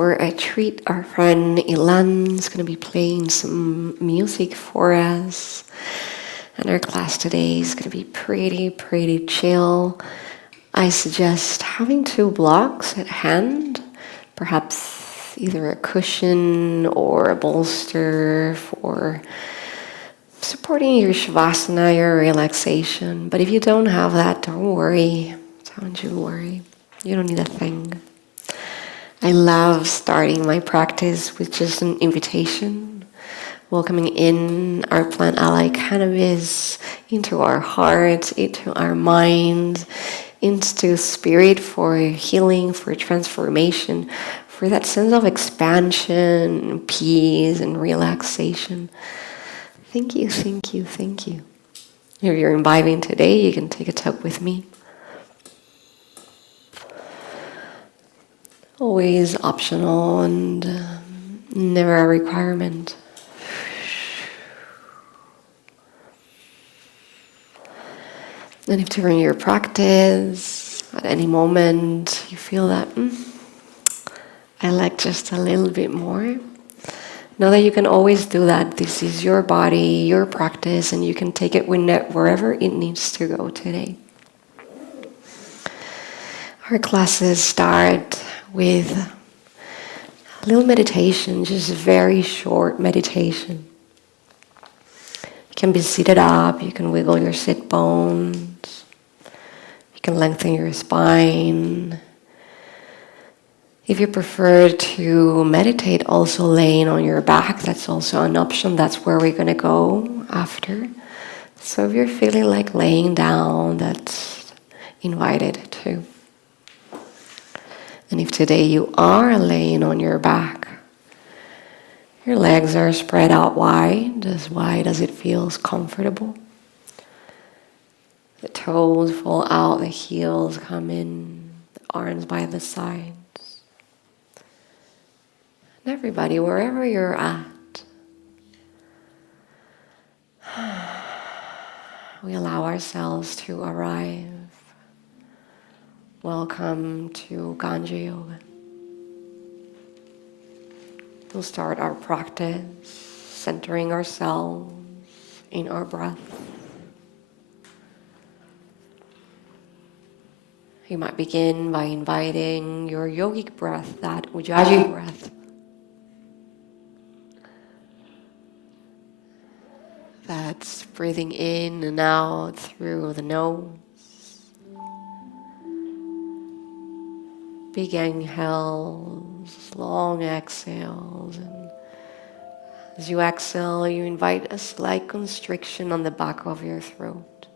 for a treat. Our friend Ilan's going to be playing some music for us. And our class today is going to be pretty chill. I suggest having 2 blocks at hand, perhaps either a cushion or a bolster for supporting your shavasana, your relaxation. But if you don't have that, don't worry. Don't you worry. You don't need a thing. I love starting my practice with just an invitation, welcoming in our plant ally cannabis into our hearts, into our minds, into spirit for healing, for transformation, for that sense of expansion, peace, and relaxation. Thank you, thank you, thank you. If you're imbibing today, you can take a tug with me. Always optional and never a requirement. And if during your practice, at any moment, you feel that, I like just a little bit more, know that you can always do that. This is your body, your practice, and you can take it wherever it needs to go today. Our classes start with a little meditation, just a very short meditation. You can be seated up, you can wiggle your sit bones, you can lengthen your spine. If you prefer to meditate also laying on your back, that's also an option. That's where we're going to go after. So if you're feeling like laying down, that's invited too. And if today you are laying on your back, your legs are spread out wide as it feels comfortable. The toes fall out, the heels come in, the arms by the sides. And everybody, wherever you're at, we allow ourselves to arrive. Welcome to Ganja Yoga. We'll start our practice centering ourselves in our breath. You might begin by inviting your yogic breath, that Ujjayi breath. That's breathing in and out through the nose. Big inhales, long exhales, and as you exhale, you invite a slight constriction on the back of your throat.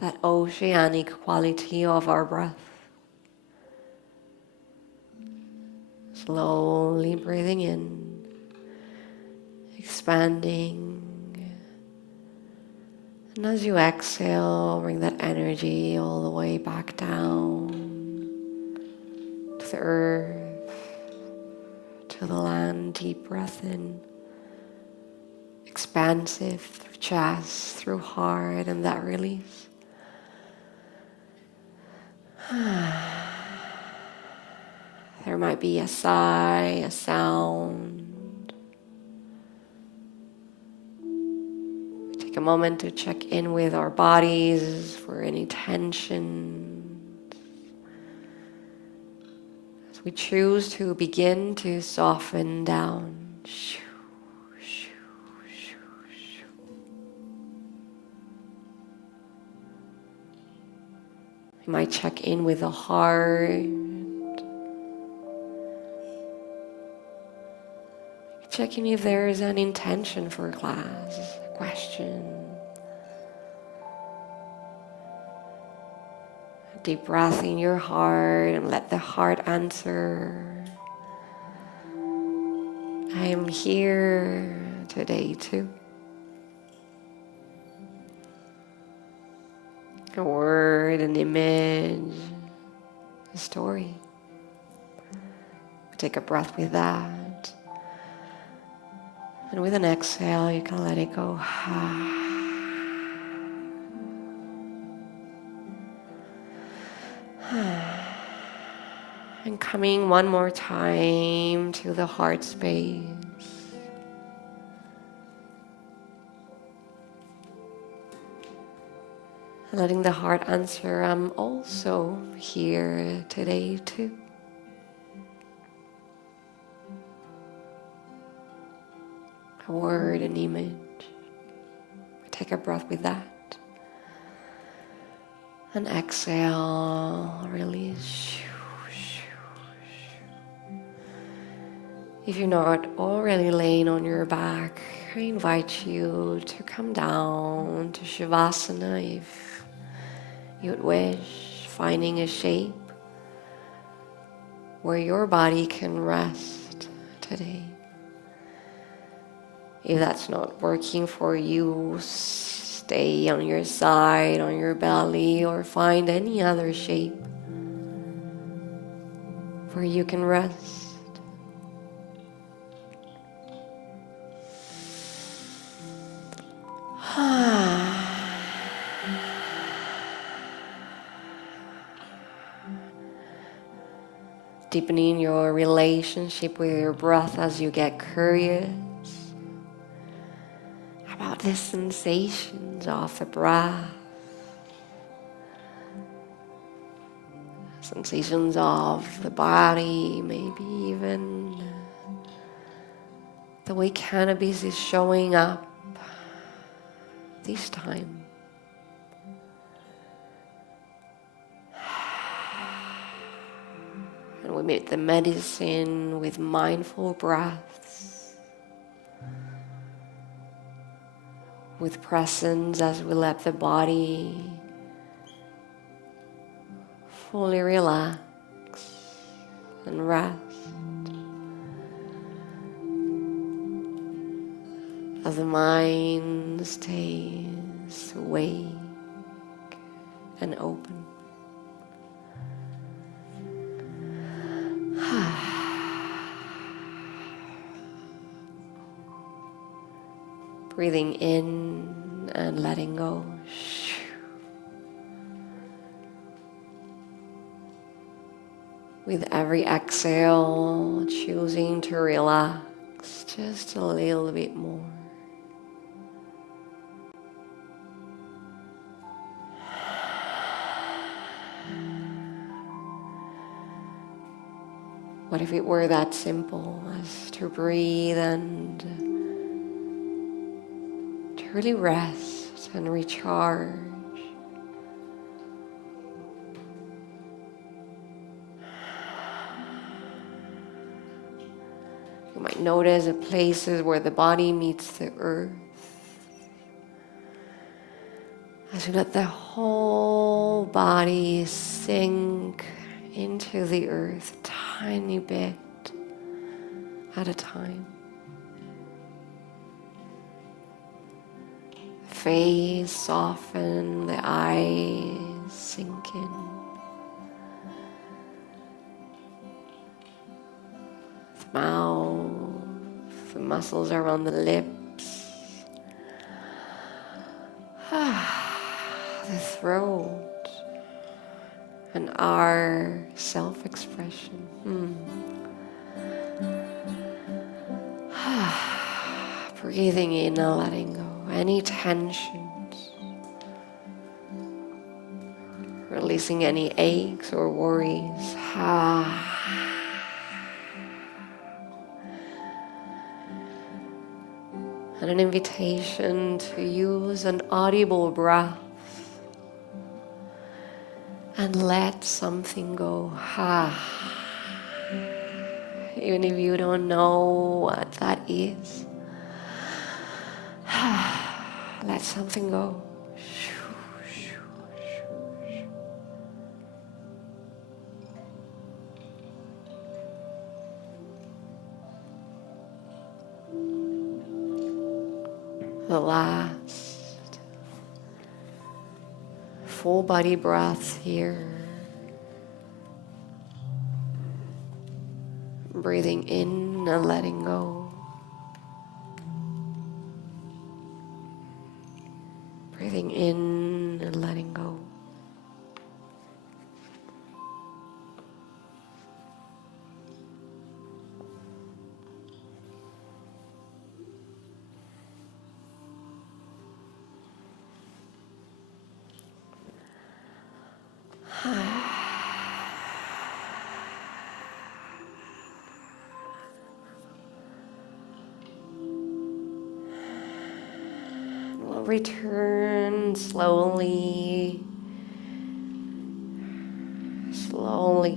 That oceanic quality of our breath. Slowly breathing in, expanding. And as you exhale, bring that energy all the way back down to the earth, to the land. Deep breath in, expansive through chest, through heart, and that release. There might be a sigh, a sound. Take a moment to check in with our bodies for any tension. As we choose to begin to soften down. You might check in with the heart. Checking if there is an intention for class, a question. A deep breath in your heart and let the heart answer. I am here today too. A word, an image, a story. Take a breath with that. And with an exhale, you can let it go. And coming one more time to the heart space. And letting the heart answer, I'm also here today too. A word, an image. Take a breath with that. And exhale, release. If you're not already laying on your back, I invite you to come down to Shavasana if you'd wish, finding a shape where your body can rest today. If that's not working for you, stay on your side, on your belly, or find any other shape where you can rest. Deepening your relationship with your breath as you get curious about the sensations of the breath, sensations of the body, maybe even the way cannabis is showing up this time. And we meet the medicine with mindful breaths, with presence as we let the body fully relax and rest. As the mind stays awake and open. Breathing in and letting go. With every exhale, choosing to relax just a little bit more. What if it were that simple as to breathe and to really rest and recharge? You might notice the places where the body meets the earth. As you let the whole body sink into the earth, a tiny bit at a time. The face soften, the eyes sink in. The mouth, the muscles around the lips. The throat. And our self-expression. Breathing in and letting go. Any tensions. Releasing any aches or worries. And an invitation to use an audible breath. And let something go. Even if you don't know what that is. Let something go. The last full body breath here. Breathing in and letting go. Breathing in and letting go. return slowly,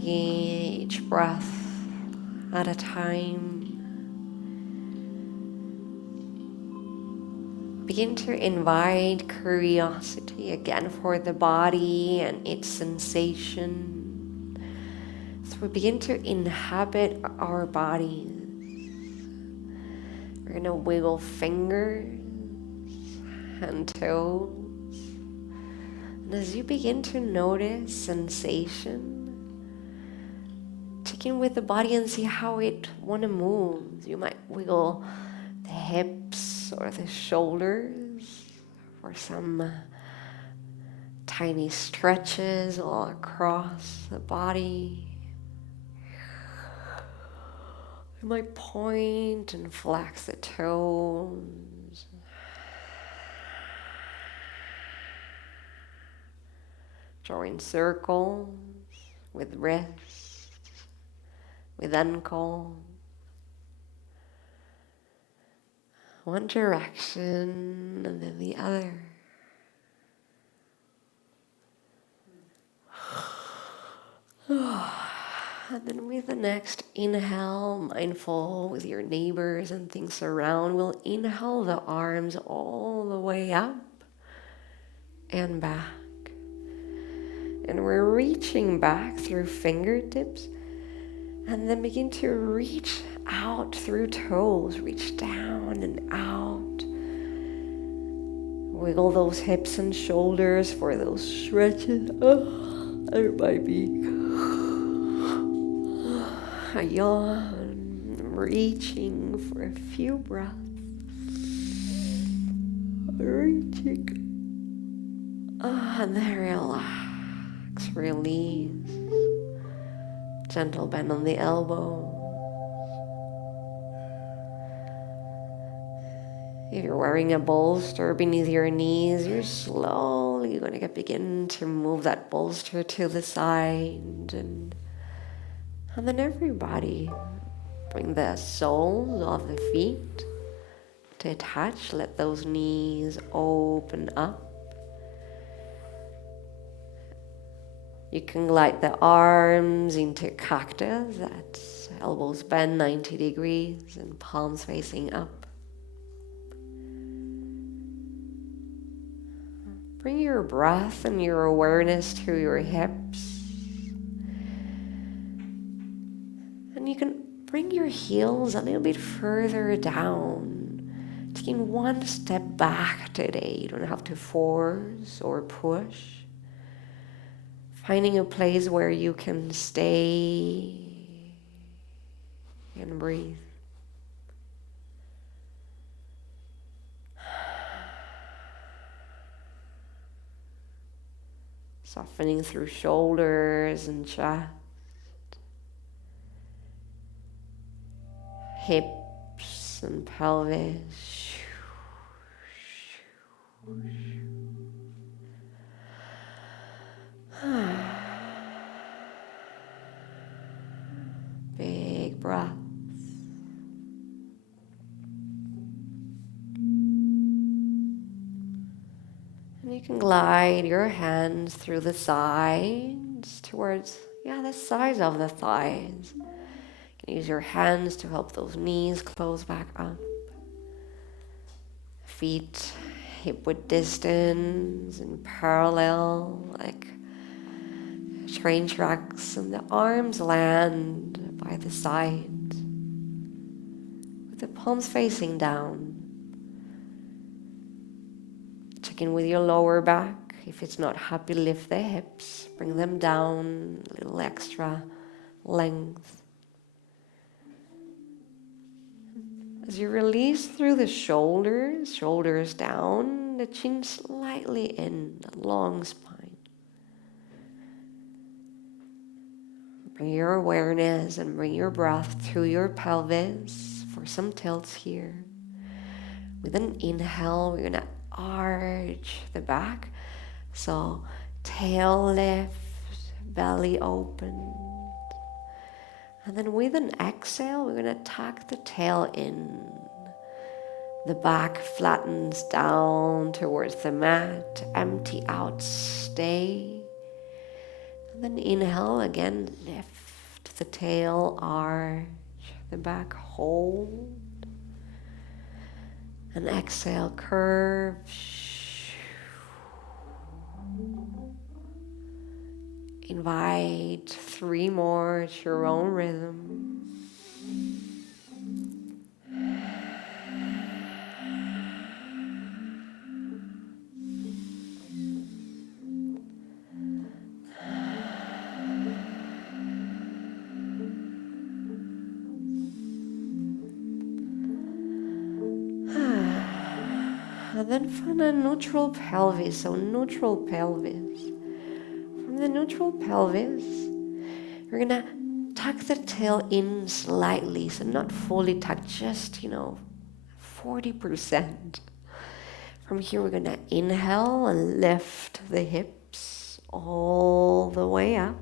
each breath at a time. Begin to invite curiosity again for the body and its sensation. So we begin to inhabit our bodies. We're going to wiggle fingers and toes. And as you begin to notice sensation, check in with the body and see how it want to move. You might wiggle the hips or the shoulders or some tiny stretches all across the body. You might point and flex the toes. Drawing circles with wrists, with ankle. One direction and then the other. And then with the next inhale, mindful with your neighbors and things around, we'll inhale the arms all the way up and back. And we're reaching back through fingertips and then begin to reach out through toes, reach down and out. Wiggle those hips and shoulders for those stretches. There might be a yawn, reaching for a few breaths. Reaching. And then relax, release. Gentle bend on the elbow. If you're wearing a bolster beneath your knees, you're slowly going to begin to move that bolster to the side. And then everybody, bring the soles of the feet to touch. Let those knees open up. You can glide the arms into cactus. That's elbows bend 90 degrees and palms facing up. Bring your breath and your awareness to your hips. And you can bring your heels a little bit further down. Taking one step back today. You don't have to force or push. Finding a place where you can stay and breathe. Softening through shoulders and chest. Hips and pelvis. Big breaths. And you can glide your hands through the sides towards, the sides of the thighs. You can use your hands to help those knees close back up. Feet hip-width distance and parallel like train tracks, and the arms land by the side with the palms facing down. Check in with your lower back. If it's not happy, lift the hips, bring them down, a little extra length. As you release through the shoulders down, the chin slightly in, the long spine. Bring your awareness and bring your breath through your pelvis for some tilts here. With an inhale, we're going to arch the back. So tail lift, belly open. And then with an exhale, we're going to tuck the tail in. The back flattens down towards the mat. Empty out, stay. And then inhale again, lift the tail, arch the back, hold. And exhale, curve. Invite 3 more at your own rhythm. And then find a neutral pelvis, so neutral pelvis. From the neutral pelvis, you're gonna tuck the tail in slightly, so not fully tucked, just, 40%. From here, we're gonna inhale and lift the hips all the way up.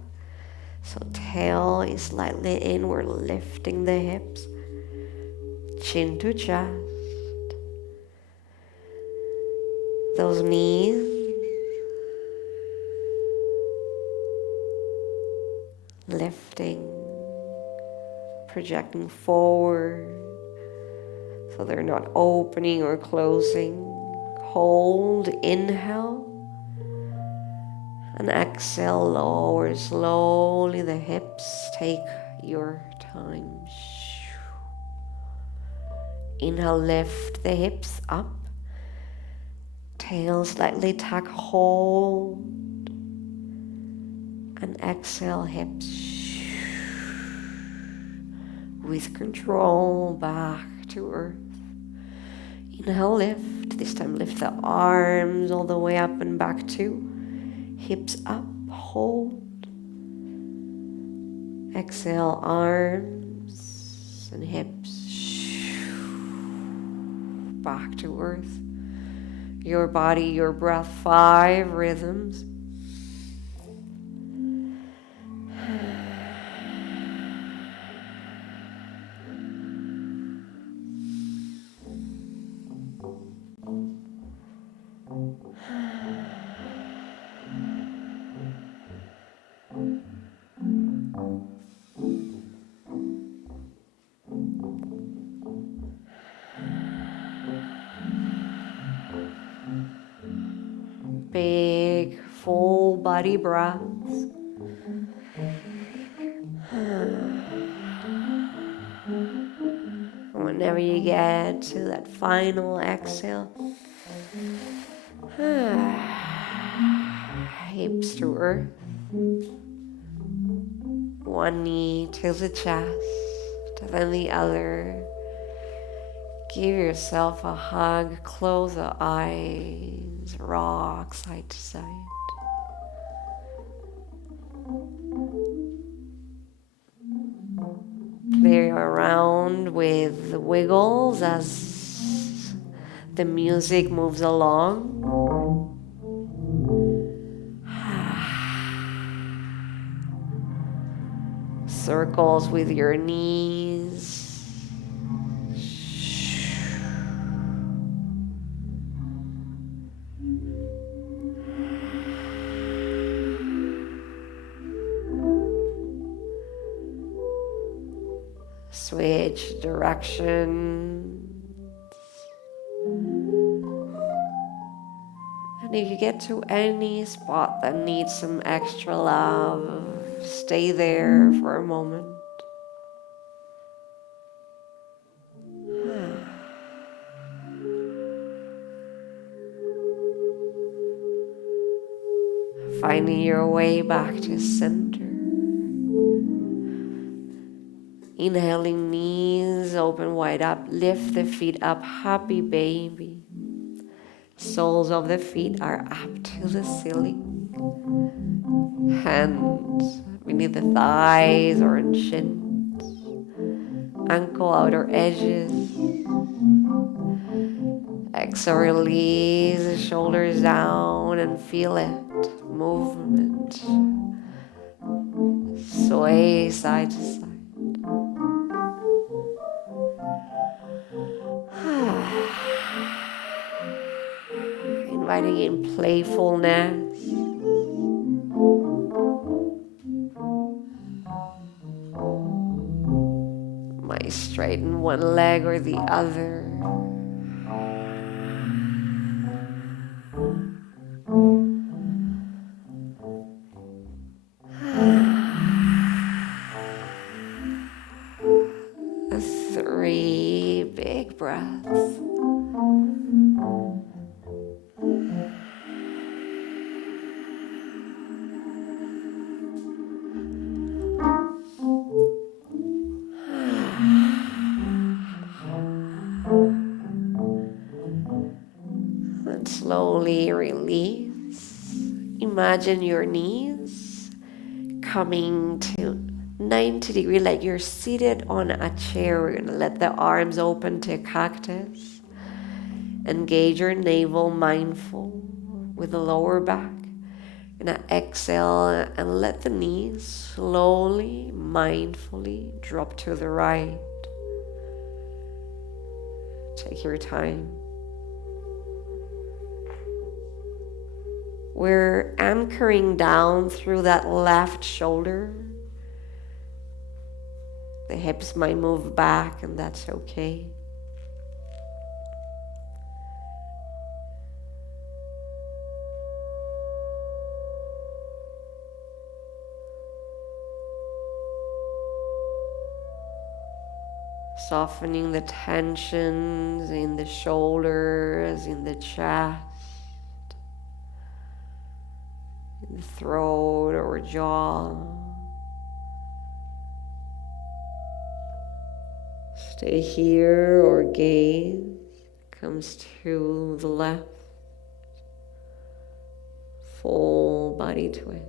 So tail is slightly in, we're lifting the hips, chin to chest. Those knees lifting, projecting forward so they're not opening or closing. Hold, inhale, and exhale, lower slowly the hips. Take your time. Inhale, lift the hips up. Tail slightly tuck, hold, and exhale, hips with control back to earth. Inhale, lift. This time lift the arms all the way up and back too. Hips up, hold. Exhale, arms and hips back to earth. Your body, your breath, 5 rhythms. Big, full body breaths. Whenever you get to that final exhale, hips to earth. One knee to the chest, then the other. Give yourself a hug, close the eyes, rock side to side. Play around with the wiggles as the music moves along. Circles with your knees. Switch direction. And if you get to any spot that needs some extra love, stay there for a moment. Finding your way back to center. Inhaling, knees open wide up. Lift the feet up, happy baby. Soles of the feet are up to the ceiling. Hands beneath the thighs or in shins. Ankle outer edges. Exhale, release the shoulders down and feel it. Movement. Sway side to side. playfulness. Might straighten one leg or the other. Three big breaths. And slowly release. Imagine your knees coming to 90 degree, like you're seated on a chair. We're gonna let the arms open to cactus. Engage your navel, mindful with the lower back. Gonna exhale and let the knees slowly, mindfully drop to the right. Take your time. We're anchoring down through that left shoulder. The hips might move back, and that's okay. Softening the tensions in the shoulders, in the chest, in the throat or jaw. Stay here or gaze comes to the left. Full body twist.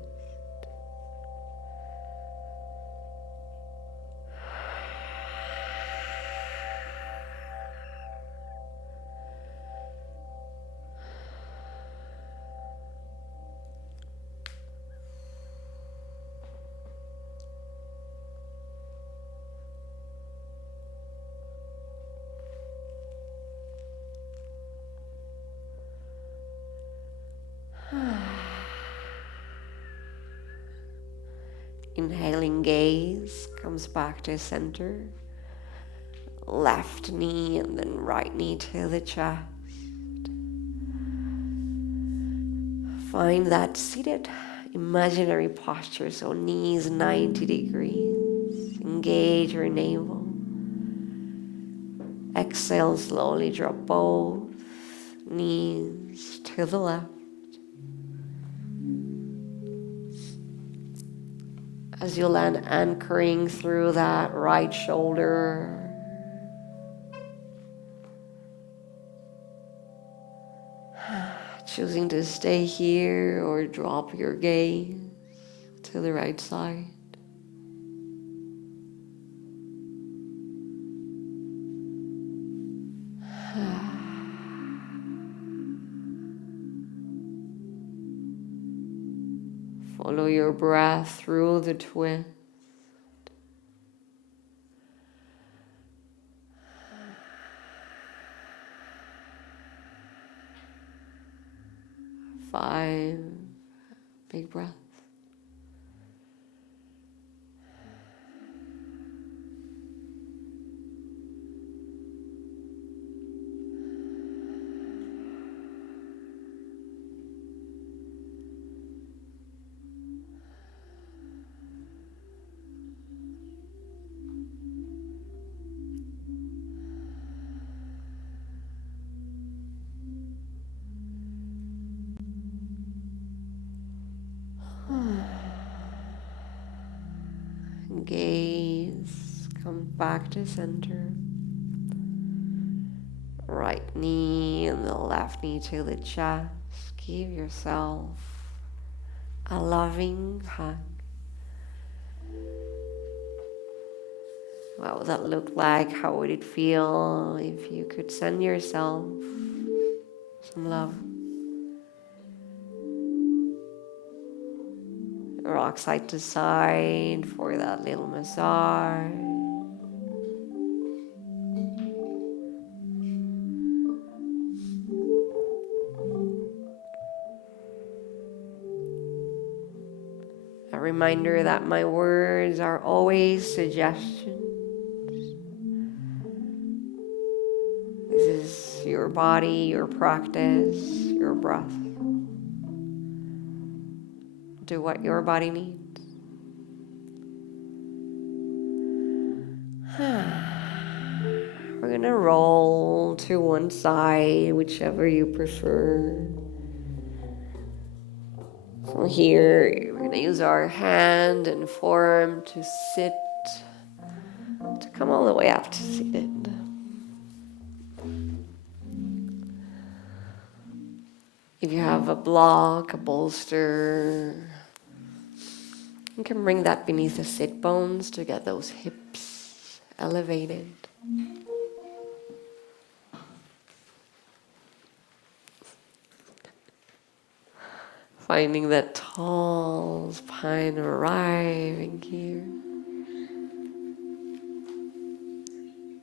Inhaling, gaze comes back to center. Left knee and then right knee to the chest. Find that seated imaginary posture, so knees 90 degrees. Engage your navel. Exhale, slowly drop both knees to the left. As you land, anchoring through that right shoulder. Choosing to stay here or drop your gaze to the right side. Follow your breath through the twist. 5 big breaths. Gaze, come back to center. Right knee and the left knee to the chest. Give yourself a loving hug. What would that look like? How would it feel if you could send yourself some love? Rock side to side for that little massage. A reminder that my words are always suggestions. This is your body, your practice, your breath. Do what your body needs. We're gonna roll to one side, whichever you prefer. From here, we're gonna use our hand and forearm to sit, to come all the way up to seated. If you have a block, a bolster, you can bring that beneath the sit bones to get those hips elevated. Finding that tall spine arriving here.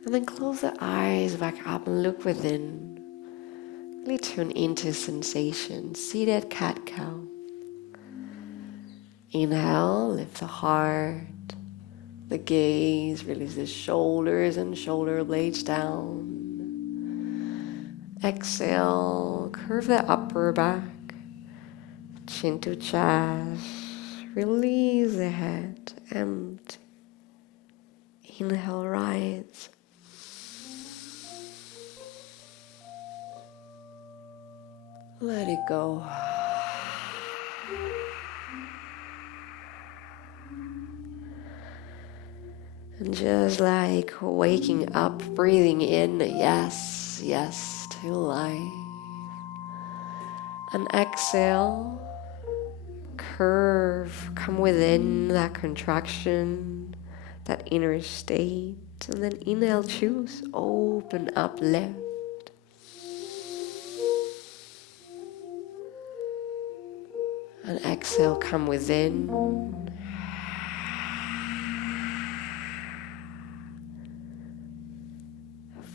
And then close the eyes back up and look within. Really tune into sensation. Seated cat-cow. Inhale, lift the heart. The gaze, release the shoulders and shoulder blades down. Exhale, curve the upper back. Chin to chest. Release the head. Empty. Inhale, rise. Let it go. And just like waking up, breathing in, yes, yes to life. And exhale, curve, come within that contraction, that inner state. And then inhale, choose, open up, left. And exhale, come within.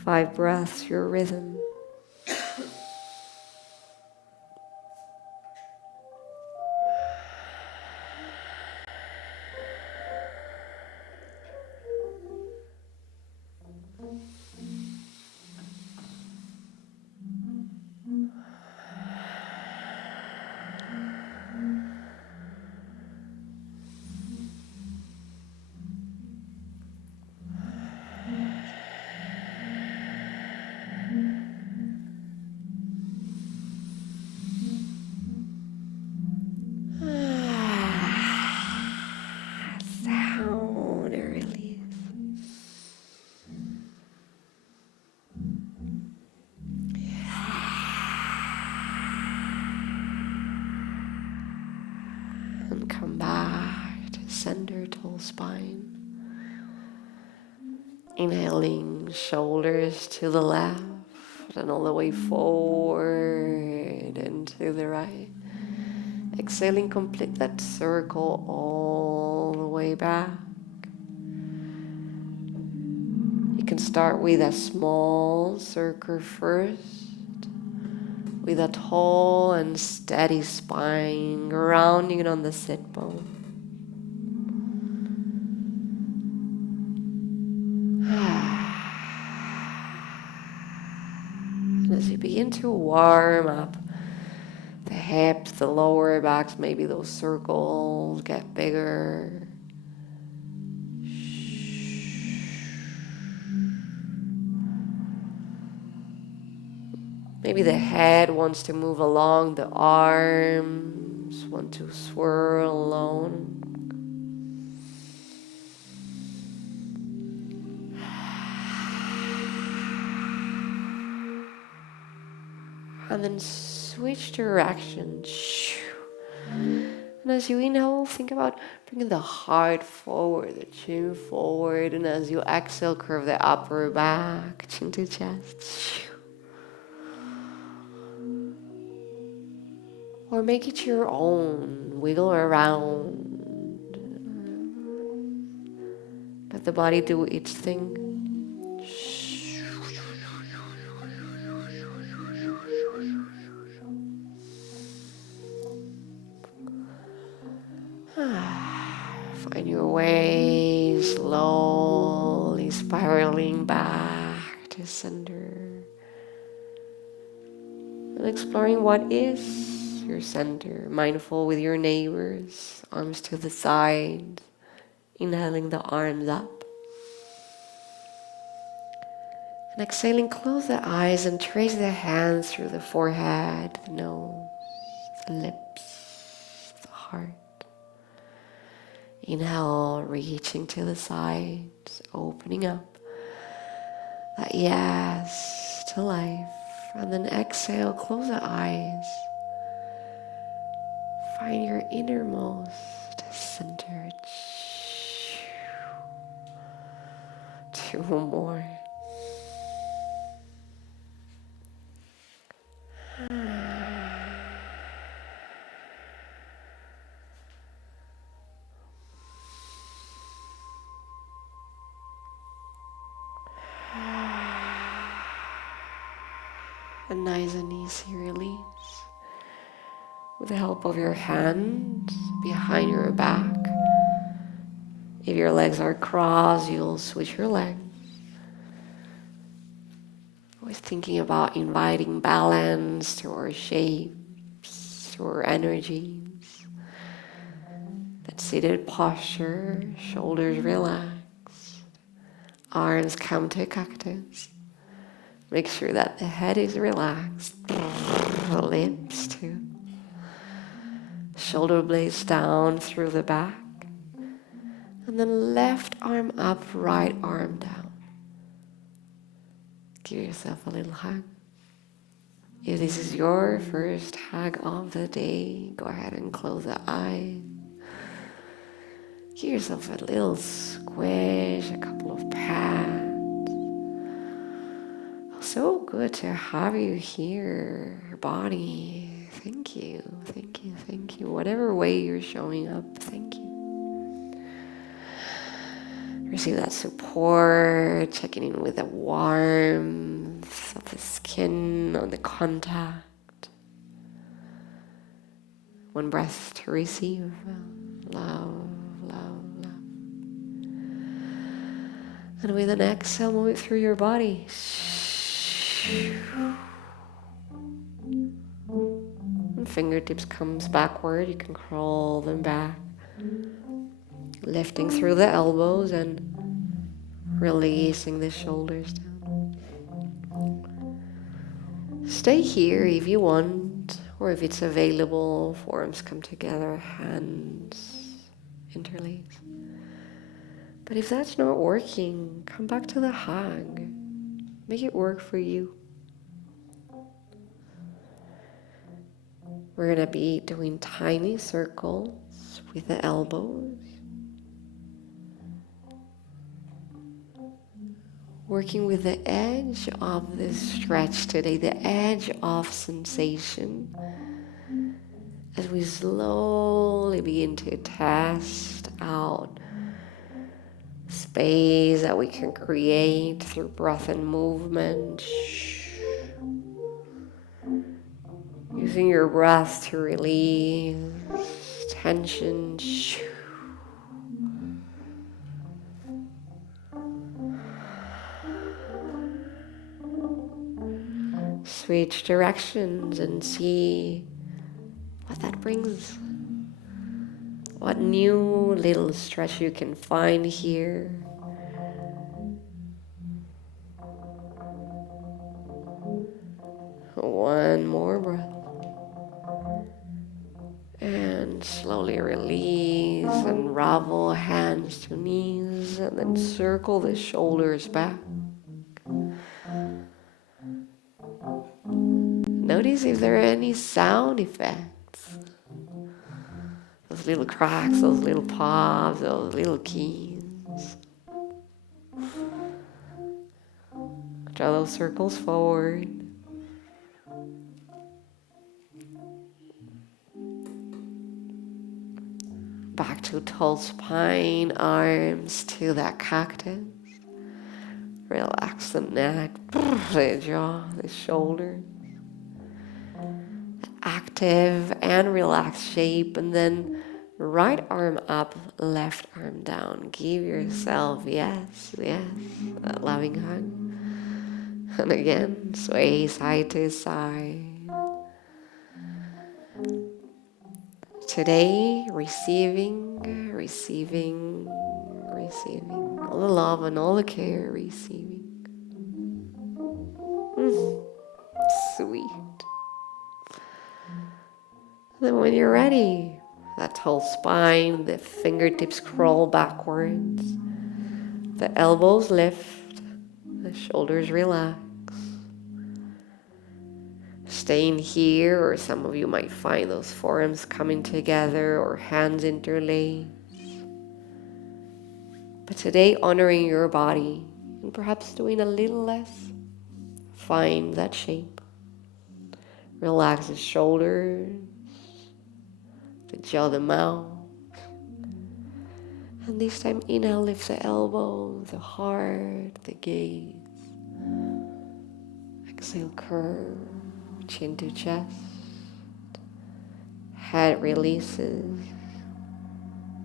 5 breaths, your rhythm. Sound and release. And come back to center, tall spine. Inhaling, shoulders to the left and all the way forward and to the right. Exhaling, complete that circle all the way back. You can start with a small circle first, with a tall and steady spine, grounding it on the sit bone. And as you begin to warm up the hips, the lower backs, maybe those circles get bigger. Maybe the head wants to move along, the arms want to swirl along. And then switch direction. And as you inhale, think about bringing the heart forward, the chin forward. And as you exhale, curve the upper back, chin to chest. Or make it your own. Wiggle around. Let the body do its thing. Find your way slowly spiraling back to center and exploring what is your center. Mindful with your neighbors, arms to the side, inhaling the arms up. And exhaling, close the eyes and trace the hands through the forehead, the nose, the lips, the heart. Inhale, reaching to the sides, opening up that yes to life. And then exhale, close the eyes. Find your innermost center. 2 more. A nice and easy release with the help of your hands behind your back. If your legs are crossed, you'll switch your legs. Always thinking about inviting balance to our shapes, to our energies. That seated posture, shoulders relax, arms come to a cactus. Make sure that the head is relaxed, lips too. Shoulder blades down through the back. And then left arm up, right arm down. Give yourself a little hug. If this is your first hug of the day, go ahead and close the eyes. Give yourself a little squish, a couple of pats. So good to have you here, body. Thank you, thank you, thank you. Whatever way you're showing up, thank you. Receive that support, checking in with the warmth of the skin, on the contact. One breath to receive. Love, love, love. And with an exhale, move it through your body. When fingertips comes backward, you can crawl them back. Lifting through the elbows and releasing the shoulders down. Stay here if you want, or if it's available, forearms come together, hands interlace. But if that's not working, come back to the hug. Make it work for you. We're going to be doing tiny circles with the elbows. Working with the edge of this stretch today, the edge of sensation, as we slowly begin to test out space that we can create through breath and movement. Using your breath to release tension. Switch directions and see what that brings. What new little stretch you can find here. One more breath. And slowly release, unravel hands to knees, and then circle the shoulders back. Notice if there are any sound effects. Those little cracks, those little pops, those little keys. Draw those circles forward. Back to tall spine, arms to that cactus. Relax the neck, the jaw, the shoulders. Active and relaxed shape, and then Right arm up, left arm down. Give yourself, yes, that loving hug. And again, sway side to side. Today, receiving. All the love and all the care, receiving. Sweet. Then when you're ready, that tall spine, the fingertips crawl backwards, the elbows lift, the shoulders relax. Staying here, or some of you might find those forearms coming together or hands interlaced. But today, honoring your body and perhaps doing a little less, find that shape. Relax the shoulders, the jaw, the mouth. And this time, inhale, lift the elbow, the heart, the gaze. Exhale, curve, chin to chest. Head releases,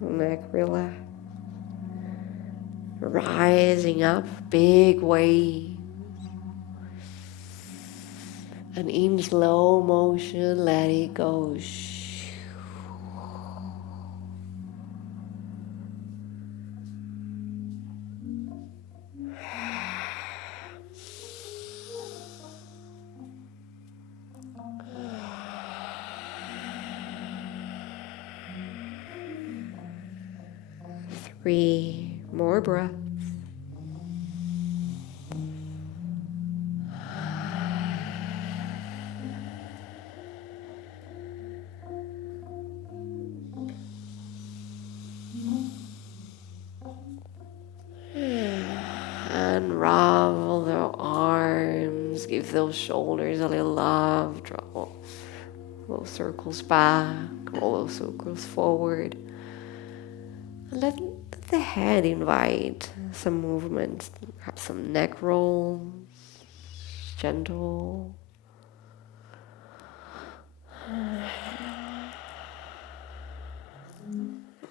neck relax. Rising up, big wave. And in slow motion, let it go. 3 more breaths. Unravel the arms, give those shoulders a little love, draw those circles back, roll those circles forward. And let the head invite some movement, perhaps some neck rolls, gentle.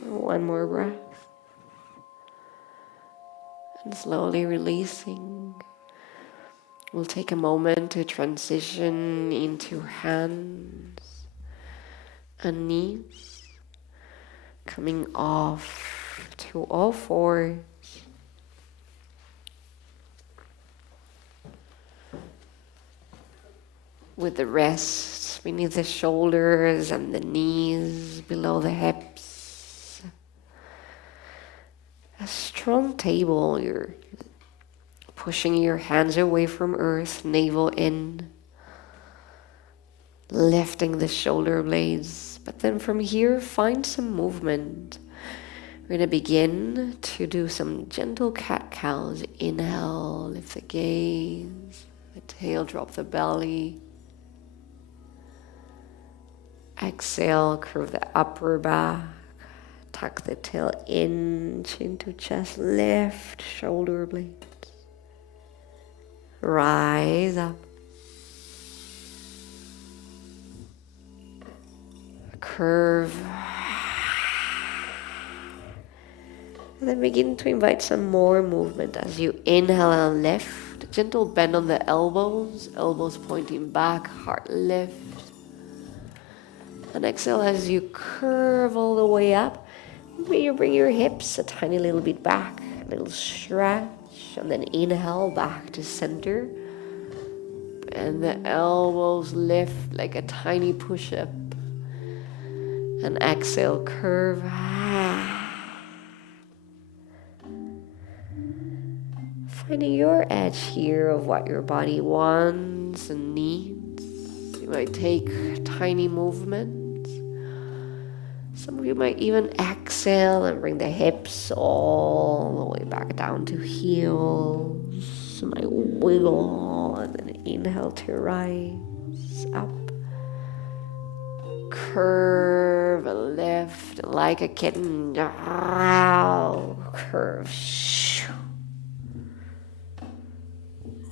One more breath. And slowly releasing. We'll take a moment to transition into hands and knees, coming off to all fours. With the rest beneath the shoulders and the knees, below the hips. A strong table, you're pushing your hands away from earth, navel in, lifting the shoulder blades. But then from here, find some movement. We're going to begin to do some gentle cat-cows. Inhale, lift the gaze, the tail, drop the belly. Exhale, curve the upper back, tuck the tail in, chin to chest, lift shoulder blades. Rise up. Curve. And then begin to invite some more movement as you inhale and lift. Gentle bend on the elbows, elbows pointing back, heart lift. And exhale as you curve all the way up. Maybe you bring your hips a tiny little bit back, a little stretch. And then inhale back to center. And the elbows lift like a tiny push-up. And exhale, curve. Finding your edge here of what your body wants and needs. You might take tiny movements. Some of you might even exhale and bring the hips all the way back down to heels. Some might wiggle and then inhale to rise up. Curve and lift like a kitten. Curve.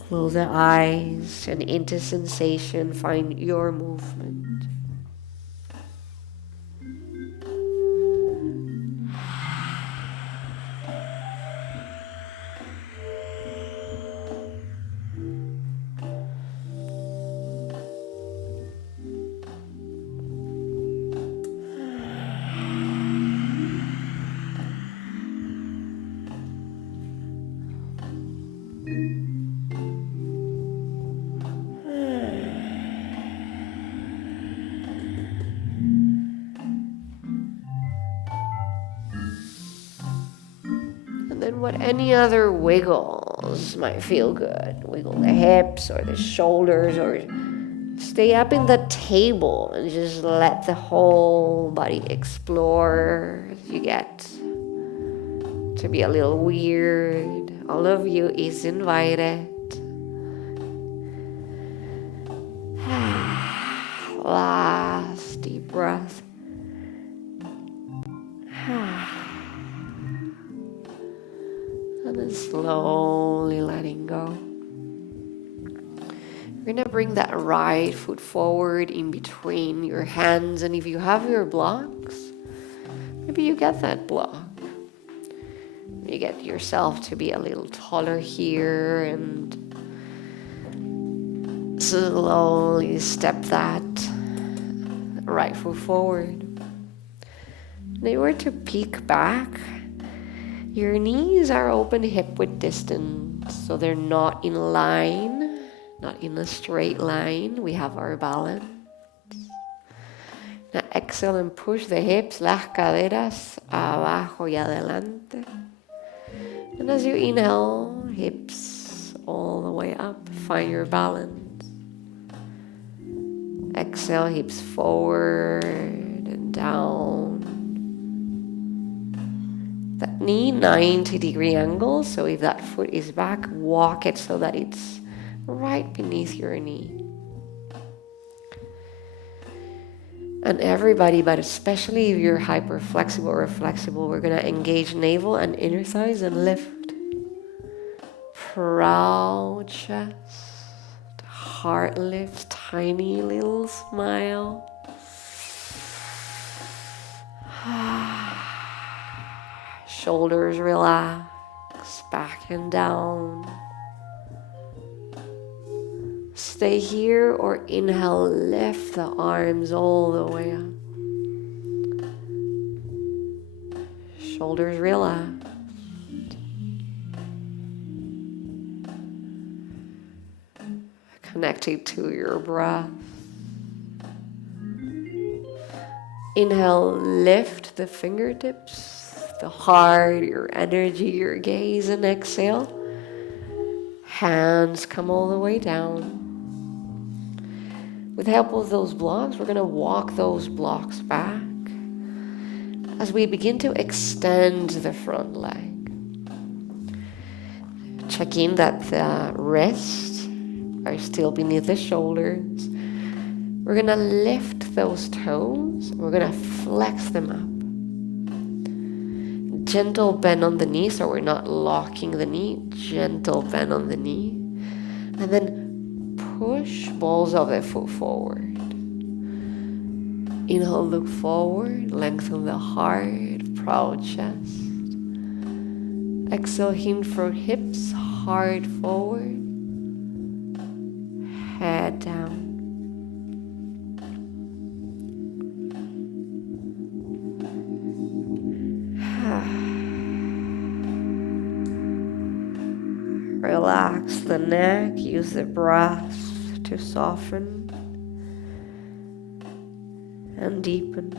Close the eyes and into sensation, find your movement. then what any other wiggles might feel good. Wiggle the hips or the shoulders, or stay up in the table and just let the whole body explore. You get to be a little weird. All of you is invited. Last deep breath. And then slowly letting go. You're gonna bring that right foot forward in between your hands, and if you have your blocks, maybe you get that block. You get yourself to be a little taller here, and slowly step that right foot forward. If you were to peek back, your knees are open hip width distance, so they're not in line, not in a straight line. We have our balance. Now exhale and push the hips, las caderas, abajo y adelante. And as you inhale, hips all the way up, find your balance. Exhale, hips forward and down. That knee 90-degree angle, so if that foot is back, walk it so that it's right beneath your knee. And everybody, but especially if you're hyper flexible or flexible, we're gonna engage navel and inner thighs and lift. Proud chest, heart lifts, tiny little smile. Shoulders relax, back and down. Stay here or inhale, lift the arms all the way up. Shoulders relax. Connected to your breath. Inhale, lift the fingertips, the heart, your energy, your gaze, and exhale. Hands come all the way down. With the help of those blocks, we're going to walk those blocks back as we begin to extend the front leg. Check in that the wrists are still beneath the shoulders. We're going to lift those toes. We're going to flex them up. Gentle bend on the knee, so we're not locking the knee. Gentle bend on the knee. And then push balls of the foot forward. Inhale, look forward. Lengthen the heart. Proud chest. Exhale, hinge for hips. Heart forward. Head down. Relax the neck, use the breath to soften and deepen.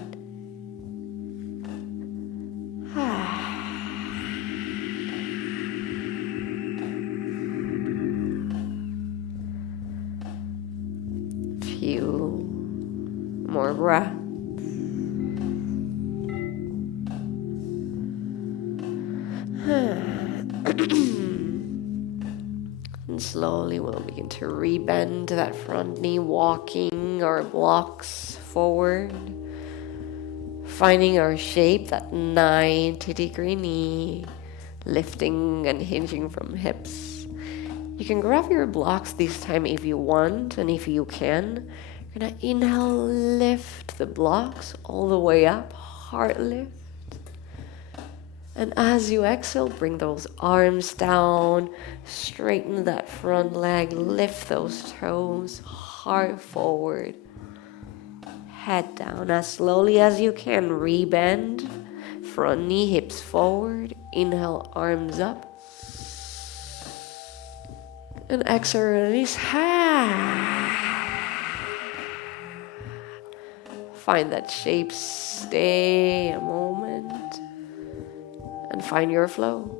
Few more breaths. And slowly we'll begin to rebend that front knee, walking our blocks forward, finding our shape, that 90-degree knee, lifting and hinging from hips. You can grab your blocks this time if you want, and if you can, you're gonna inhale, lift the blocks all the way up, heart lift. And as you exhale, bring those arms down, straighten that front leg, lift those toes, heart forward, head down. As slowly as you can, rebend, front knee, hips forward, inhale, arms up. And exhale, release. Find that shape, stay a moment. And find your flow.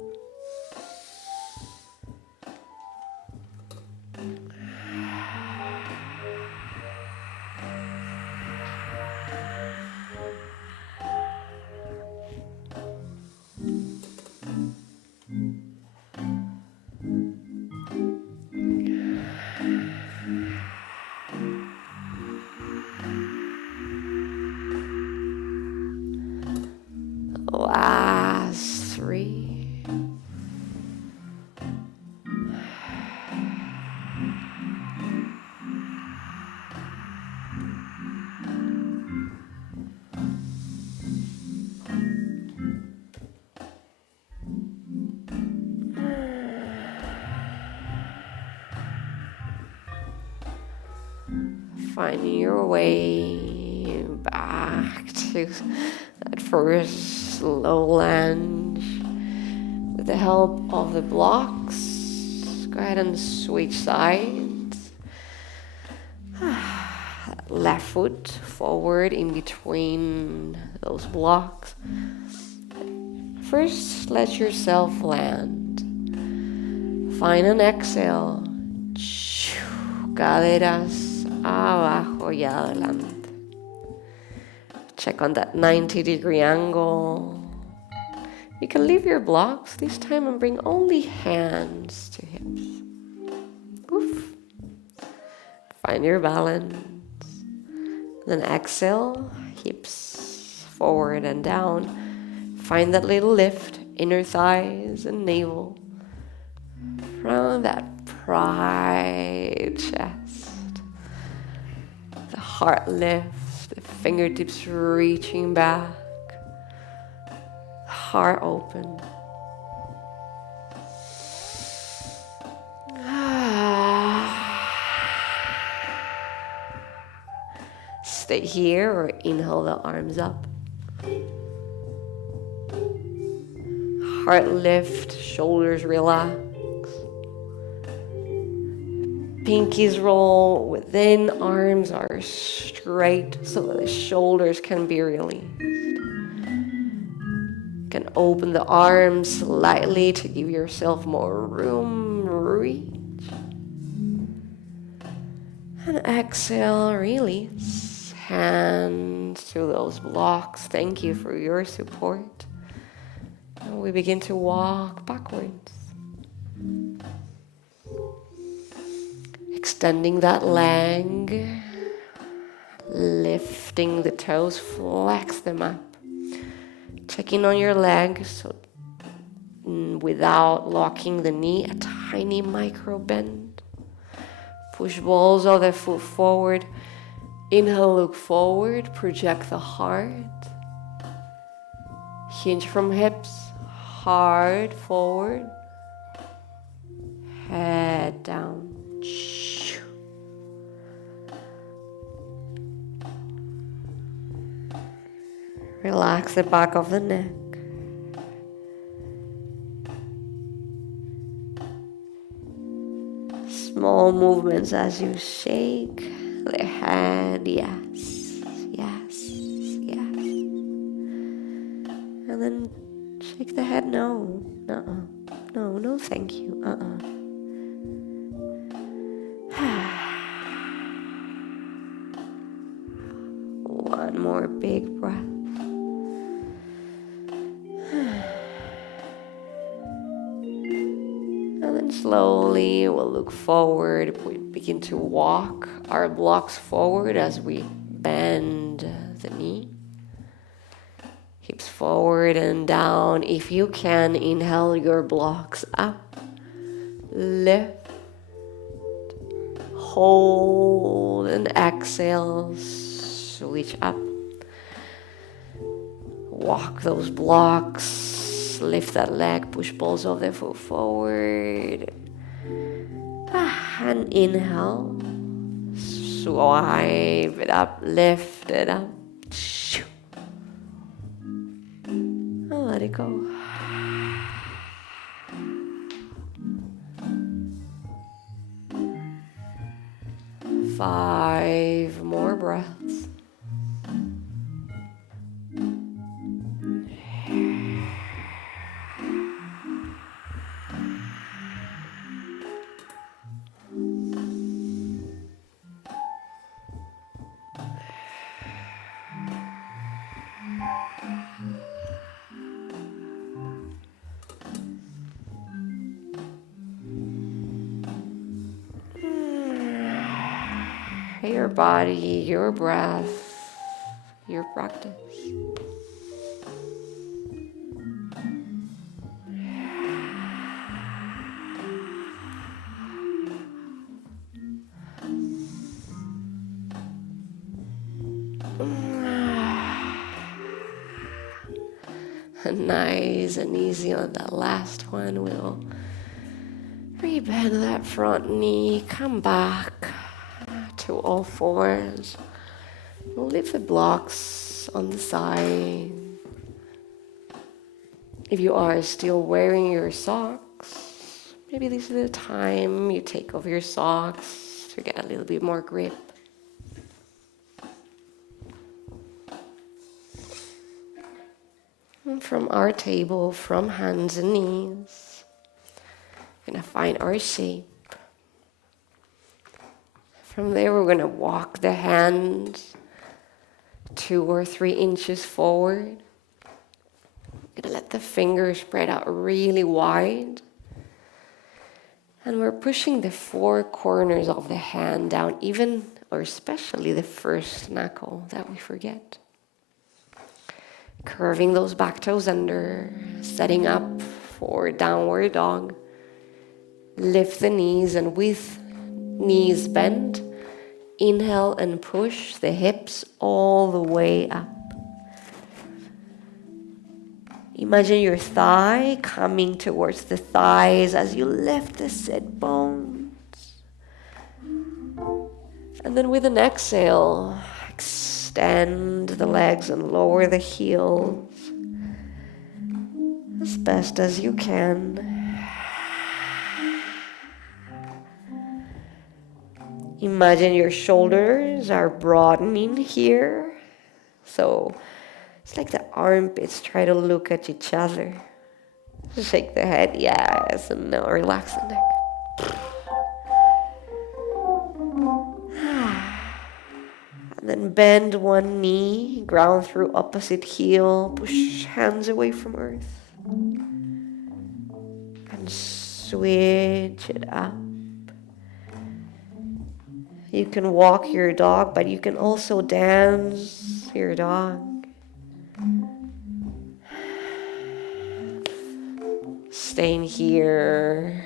finding your way back to that first slow lunge. With the help of the blocks, go ahead and switch sides. Left foot forward in between those blocks. First, let yourself land. Find an exhale. Caderas abajo y adelante. Check on that 90-degree angle. You can leave your blocks this time and bring only hands to hips. Oof. Find your balance. Then exhale, hips forward and down. Find that little lift, inner thighs and navel. From that pride chest. The heart lifts, the fingertips reaching back. Heart open. Stay here or inhale the arms up. Heart lift, shoulders relax. Pinkies roll within, arms are straight so that the shoulders can be released. You can open the arms slightly to give yourself more room, reach. And exhale, release. Hands to those blocks. Thank you for your support. And we begin to walk backwards. Extending that leg, lifting the toes, flex them up. Checking on your leg, so without locking the knee, a tiny micro bend. Push balls of the foot forward. Inhale, look forward, project the heart. Hinge from hips, heart forward. Head down. Relax the back of the neck. Small movements as you shake the head, yes, yes, yes. And then shake the head, no, no, thank you, One more big breath. And then slowly we'll look forward. We begin to walk our blocks forward as we bend the knee. Hips forward and down. If you can, inhale your blocks up. Lift. Hold and exhale. Switch up. Walk those blocks. Lift that leg, push balls of the foot forward. And inhale. Swipe it up, lift it up. And let it go. Five more breaths. Your body, your breath, your practice. Nice and easy on that last one. We'll rebend that front knee, come back to all fours. We'll leave the blocks on the side. If you are still wearing your socks, maybe this is the time you take off your socks to get a little bit more grip. And from our table, from hands and knees, we're gonna find our shape. From there, we're gonna walk the hands 2 or 3 inches forward. We're gonna let the fingers spread out really wide. And we're pushing the 4 corners of the hand down, even or especially the first knuckle that we forget. Curving those back toes under, setting up for downward dog. Lift the knees, and with knees bent, inhale and push the hips all the way up. Imagine your thigh coming towards the thighs as you lift the sit bones. And then with an exhale, extend the legs and lower the heels as best as you can. Imagine your shoulders are broadening here. So it's like the armpits try to look at each other. Shake the head, yes, and now relax the neck. And then bend one knee, ground through opposite heel, push hands away from earth. And switch it up. You can walk your dog, but you can also dance your dog. Staying here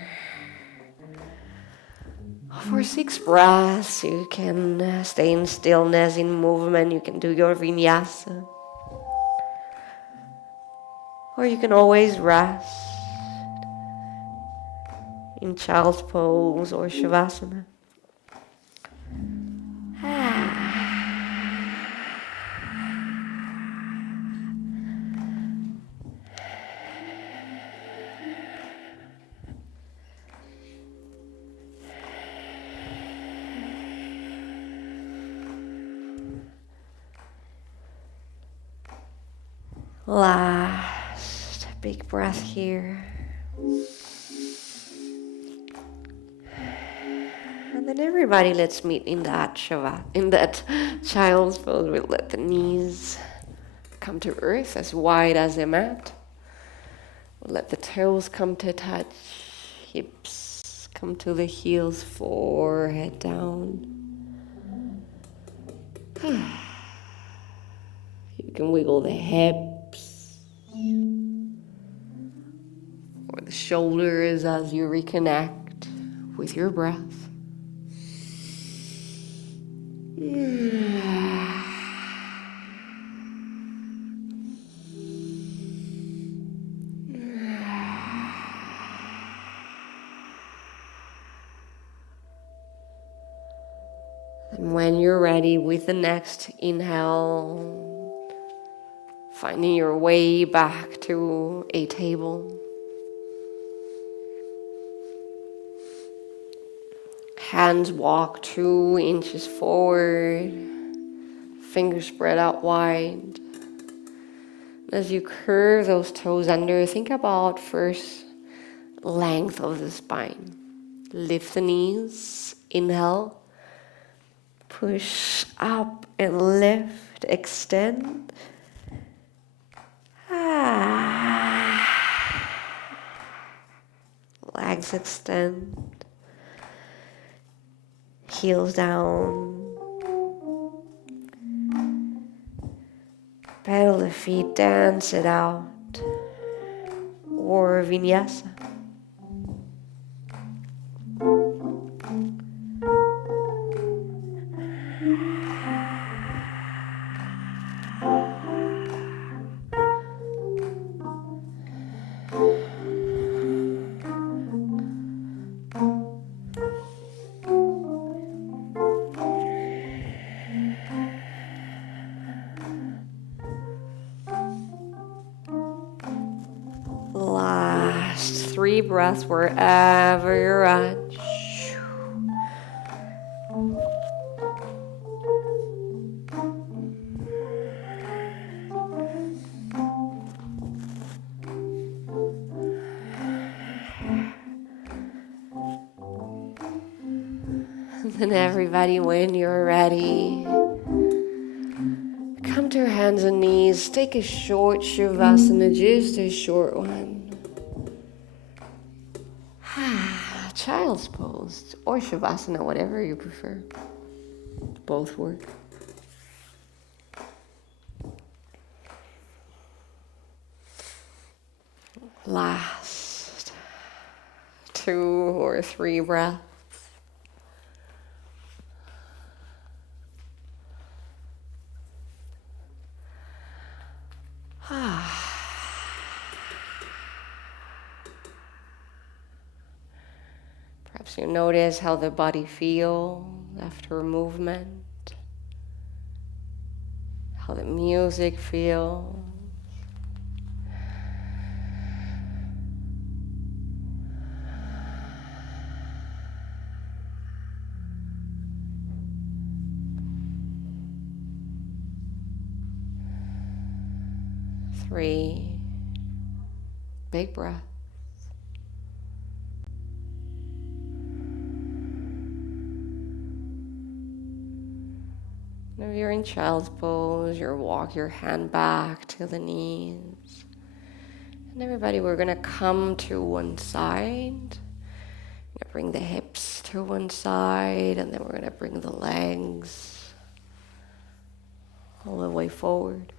for 6 breaths. You can stay in stillness, in movement. You can do your vinyasa. Or you can always rest in child's pose or shavasana. Last big breath here. And then everybody, let's meet in that child's pose. We'll let the knees come to earth as wide as a mat. We'll let the toes come to touch, hips come to the heels, forehead down. You can wiggle the hips or the shoulders as you reconnect with your breath. And when you're ready with the next inhale, finding your way back to a table. Hands walk 2 inches forward, fingers spread out wide. As you curve those toes under, think about first length of the spine. Lift the knees, inhale, push up and lift, extend. Legs extend, heels down, pedal the feet, dance it out, or vinyasa. Last 3 breaths wherever you're at. And then everybody, when you're ready, come to your hands and knees. Take a short Shavasana, just a short one. Child's pose or Shavasana, whatever you prefer. Both work. Last 2 or 3 breaths. Perhaps you notice how the body feels after a movement, how the music feels. Three big breaths. If you're in child's pose, you walk your hand back to the knees. And everybody, we're going to come to one side. We're going to bring the hips to one side, and then we're going to bring the legs all the way forward.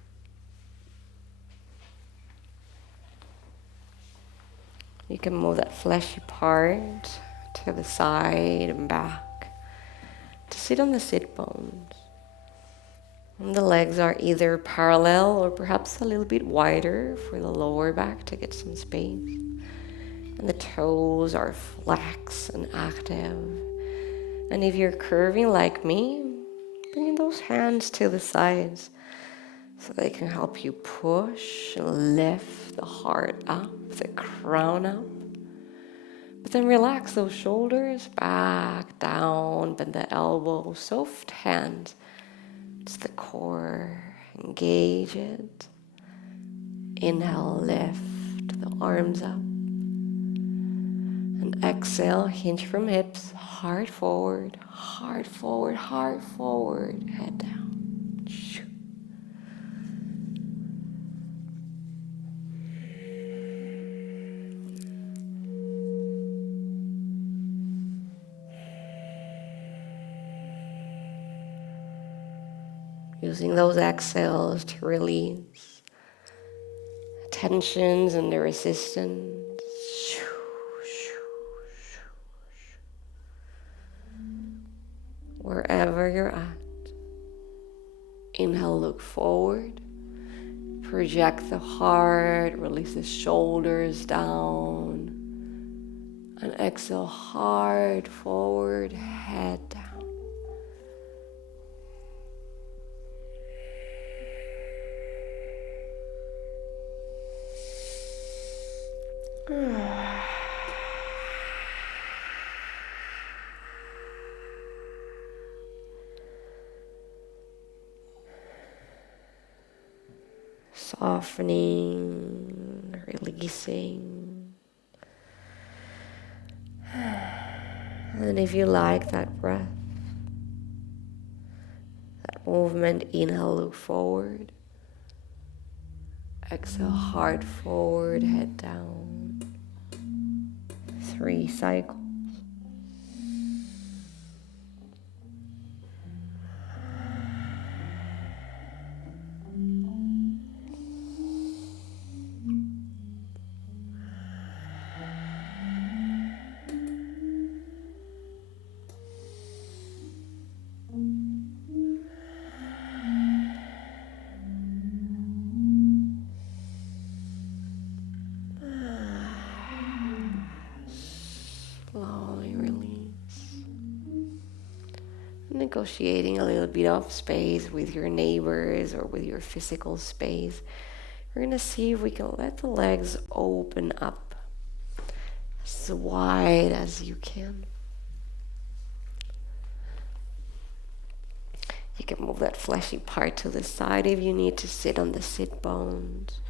You can move that fleshy part to the side and back to sit on the sit bones. And the legs are either parallel or perhaps a little bit wider for the lower back to get some space. And the toes are flex and active. And if you're curving like me, bring those hands to the sides so they can help you push and lift the heart up, the crown up. But then relax those shoulders back, down, bend the elbows, soft hands. It's the core, engage it. Inhale, lift the arms up. And exhale, hinge from hips, heart forward, heart forward, heart forward, head down. Using those exhales to release tensions and the resistance. Wherever you're at. Inhale, look forward. Project the heart, release the shoulders down. And exhale, heart forward, head down. Softening, releasing. And if you like that breath, that movement, inhale, look forward. Exhale, heart forward, head down. 3 cycles. Slowly release. Negotiating a little bit of space with your neighbors or with your physical space. We're gonna see if we can let the legs open up as wide as you can. You can move that fleshy part to the side if you need to sit on the sit bones.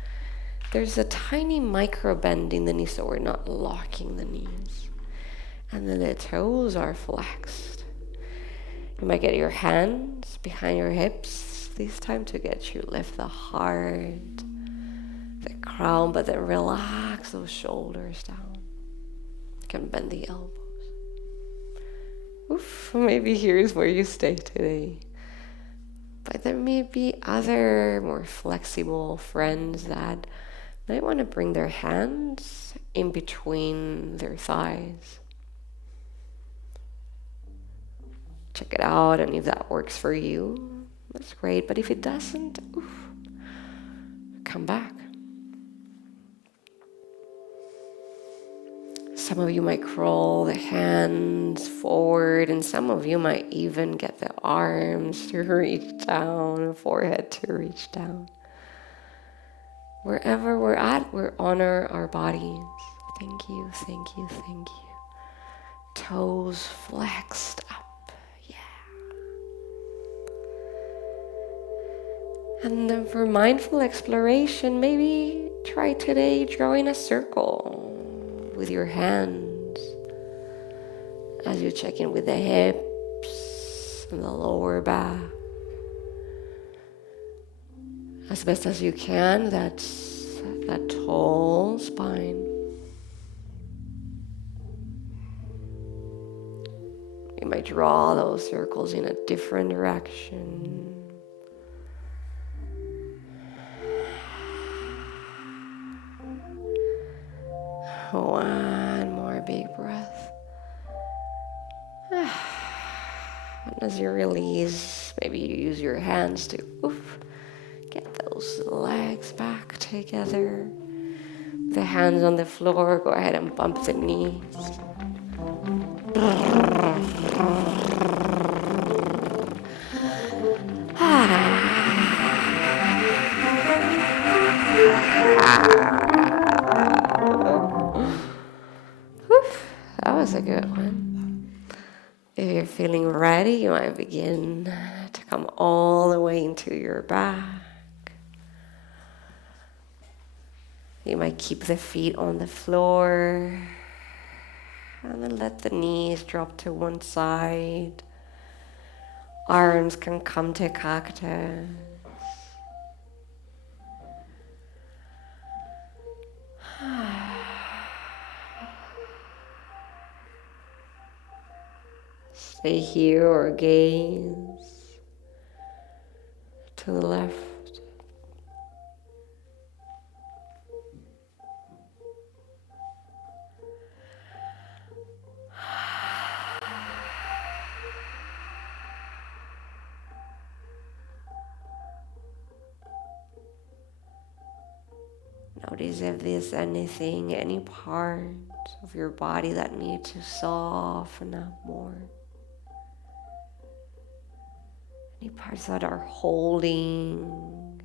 There's a tiny micro bend in the knees, so we're not locking the knees. And then the toes are flexed. You might get your hands behind your hips this time to get you lift the heart, the crown, but then relax those shoulders down. You can bend the elbows. Oof, maybe here's where you stay today. But there may be other more flexible friends that might want to bring their hands in between their thighs. Check it out, and if that works for you, that's great. But if it doesn't, come back. Some of you might crawl the hands forward, and some of you might even get the arms to reach down, forehead to reach down. Wherever we're at, we honor our bodies. Thank you, thank you, thank you. Toes flexed up, yeah. And then for mindful exploration, maybe try today drawing a circle with your hands as you check in with the hips and the lower back. As best as you can, that's that tall spine. You might draw those circles in a different direction. One more big breath. And as you release, maybe you use your hands to get those legs back together. The hands on the floor, go ahead and bump the knees. That was a good one. If you're feeling ready, you might begin to come all the way into your back. You might keep the feet on the floor and then let the knees drop to one side. Arms can come to cactus. Stay here or gaze to the left. Notice if there's anything, any part of your body that needs to soften up more. Any parts that are holding.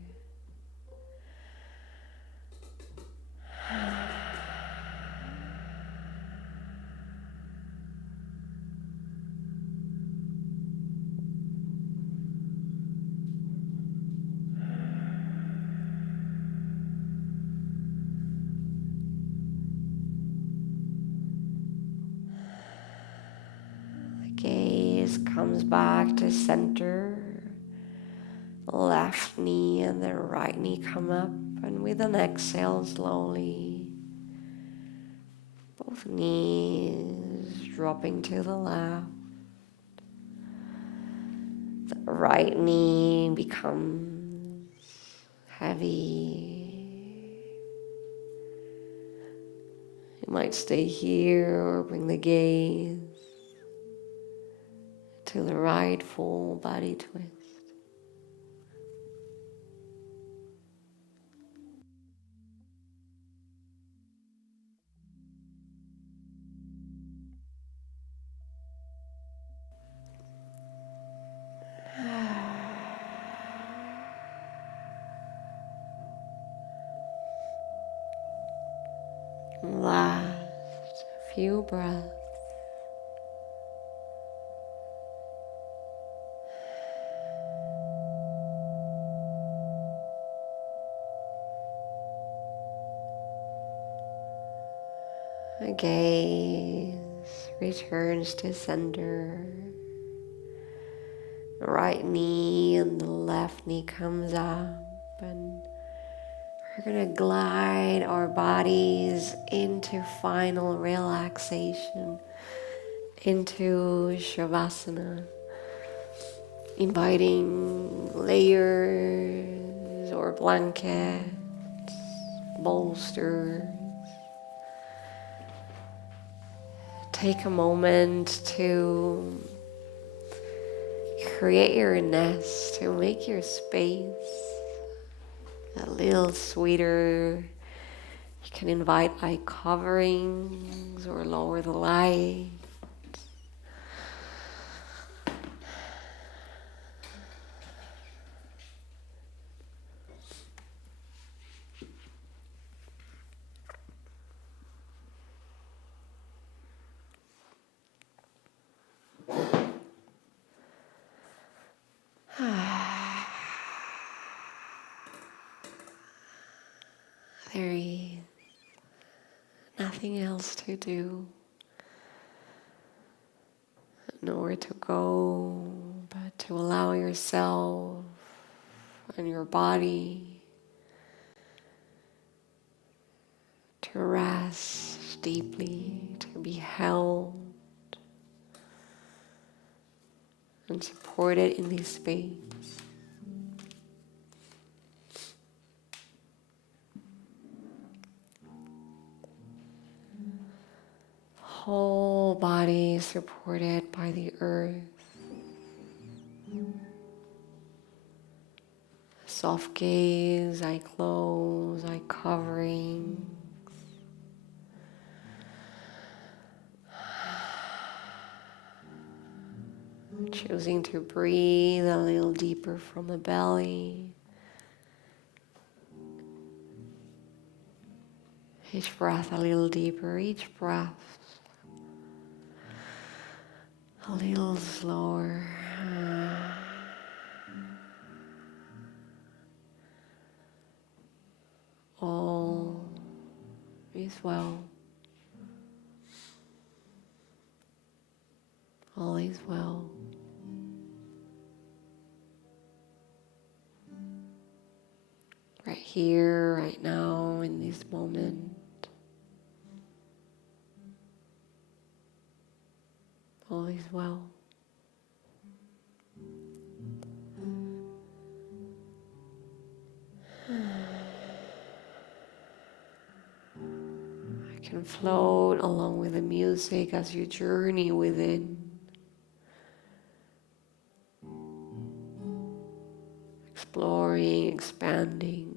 Gaze comes back to center. Left knee and the right knee come up, and with an exhale slowly, both knees dropping to the left. The right knee becomes heavy. You might stay here or bring the gaze to the right full body twist. Last few breaths. The gaze returns to center. The right knee and the left knee comes up, and we're gonna glide our bodies into final relaxation, into Shavasana, inviting layers or blankets, bolsters. Take a moment to create your nest, to make your space a little sweeter. You can invite eye coverings or lower the light. There is nothing else to do, nowhere to go, but to allow yourself and your body to rest deeply, to be held and supported in this space. Whole body supported by the earth. Soft gaze, eye closed, eye covering. Choosing to breathe a little deeper from the belly. Each breath a little deeper, each breath a little slower. All is well. All is well. Right here, right now, in this moment. All is well. I can float along with the music as you journey within. Exploring, expanding.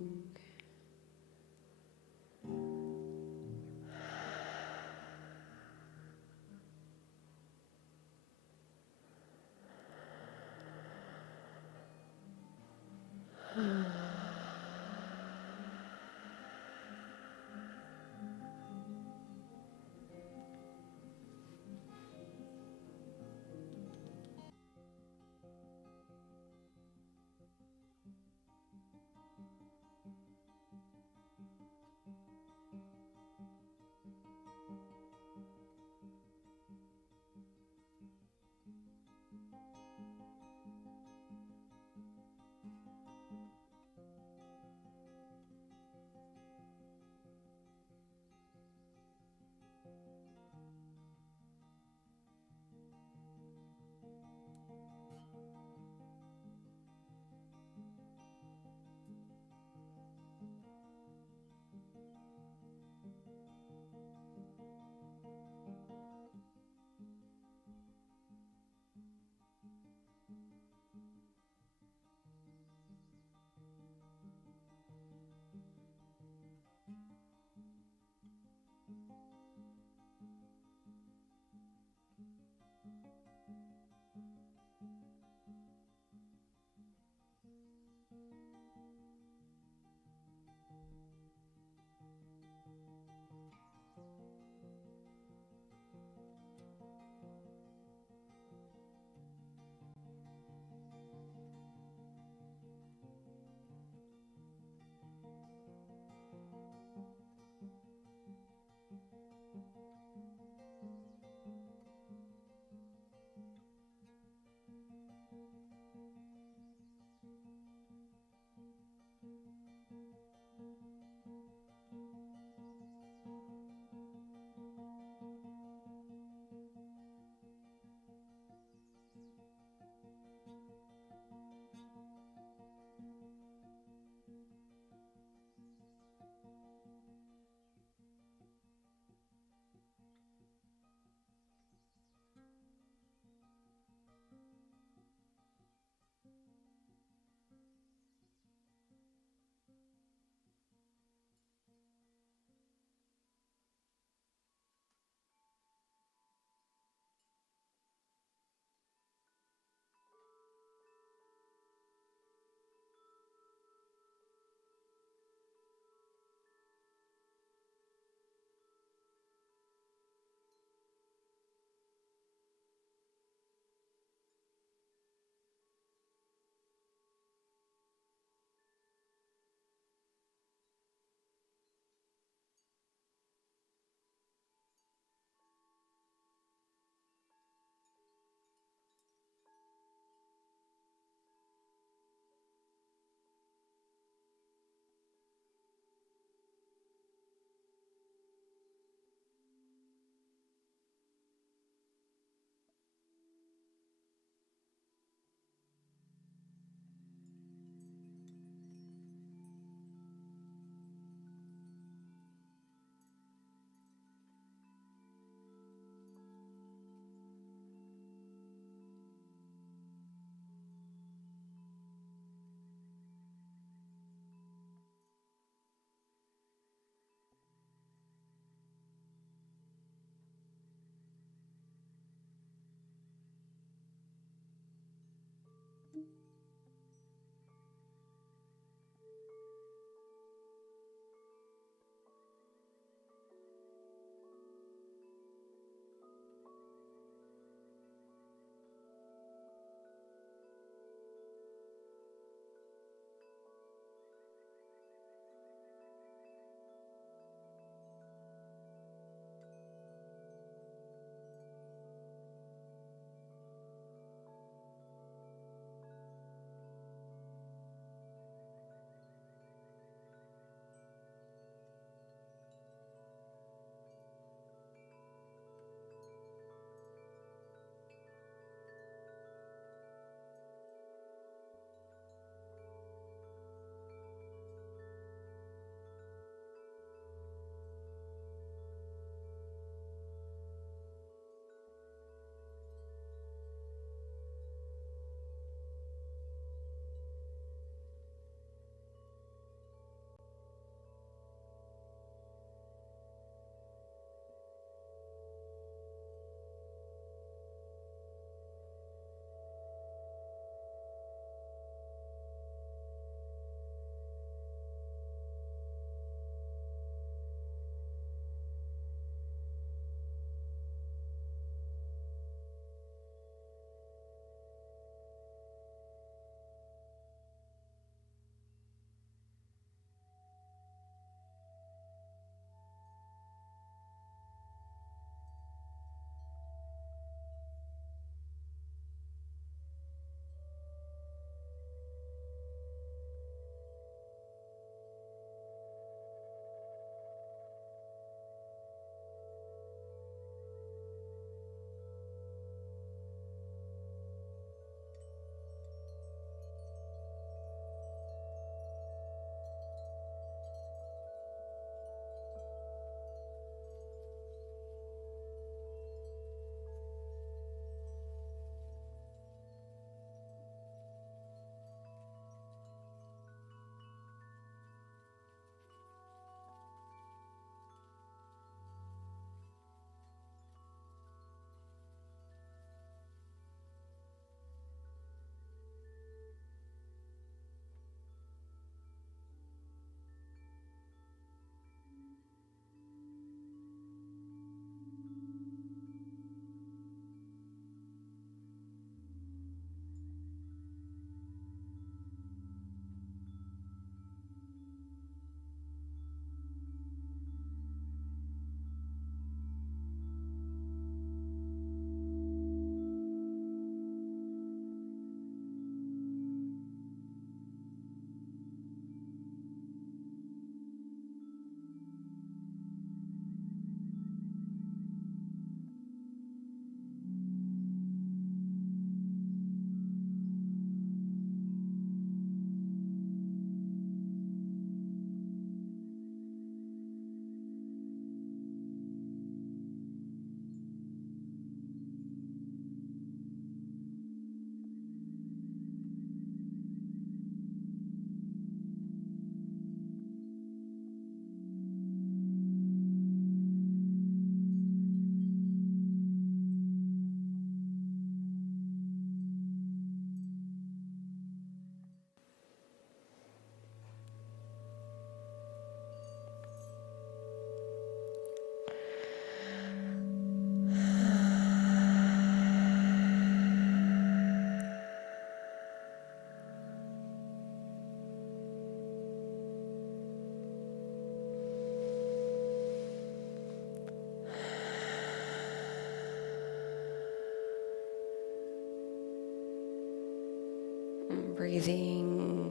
breathing,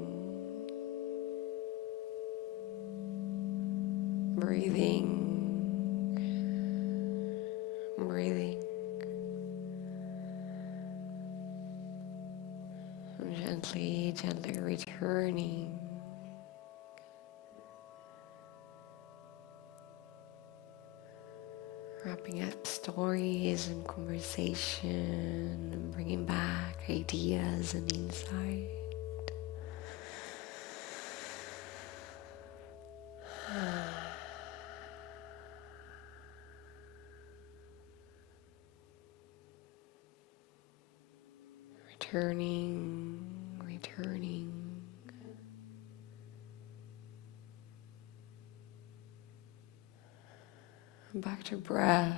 breathing, breathing. Gently, gently returning. Wrapping up stories and conversation and bringing back ideas and insight. Returning, returning. Back to breath.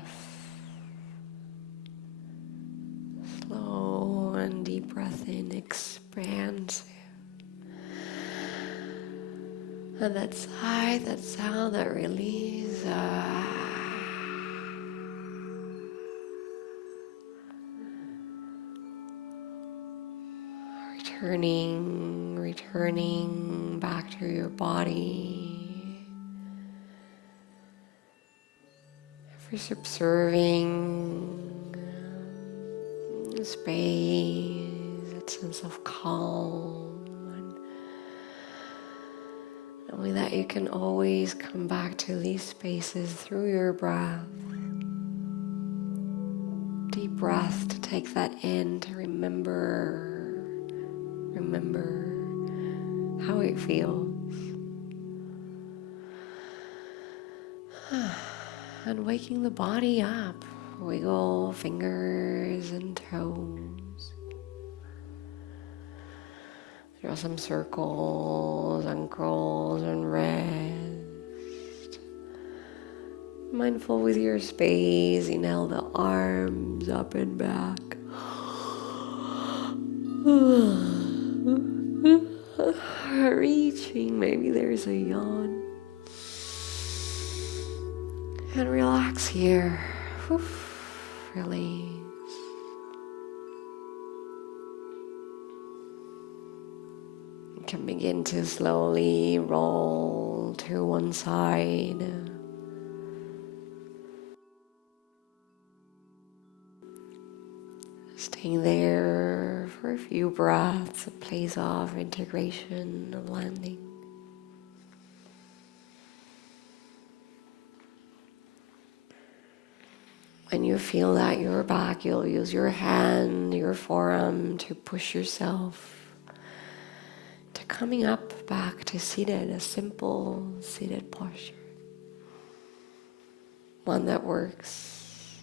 Slow and deep breath in, expansive. And that sigh, that sound, that release. Returning back to your body. First observing the space, that sense of calm, and knowing that you can always come back to these spaces through your breath. Deep breath to take that in, to remember how it feels. And waking the body up. Wiggle fingers and toes. Draw some circles and curls and rest. Mindful with your space. Inhale the arms up and back. Reaching, maybe there's a yawn. And relax here. Release. You can begin to slowly roll to one side. Staying there for a few breaths, a place of integration, of landing. When you feel that you're back, you'll use your hand, your forearm to push yourself to coming up back to seated, a simple seated posture. One that works.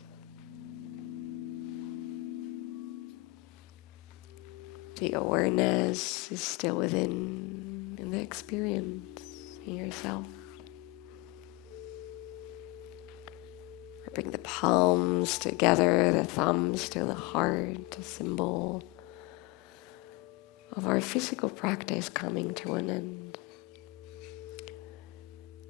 The awareness is still within in the experience in yourself. Bring the palms together, the thumbs to the heart, a symbol of our physical practice coming to an end.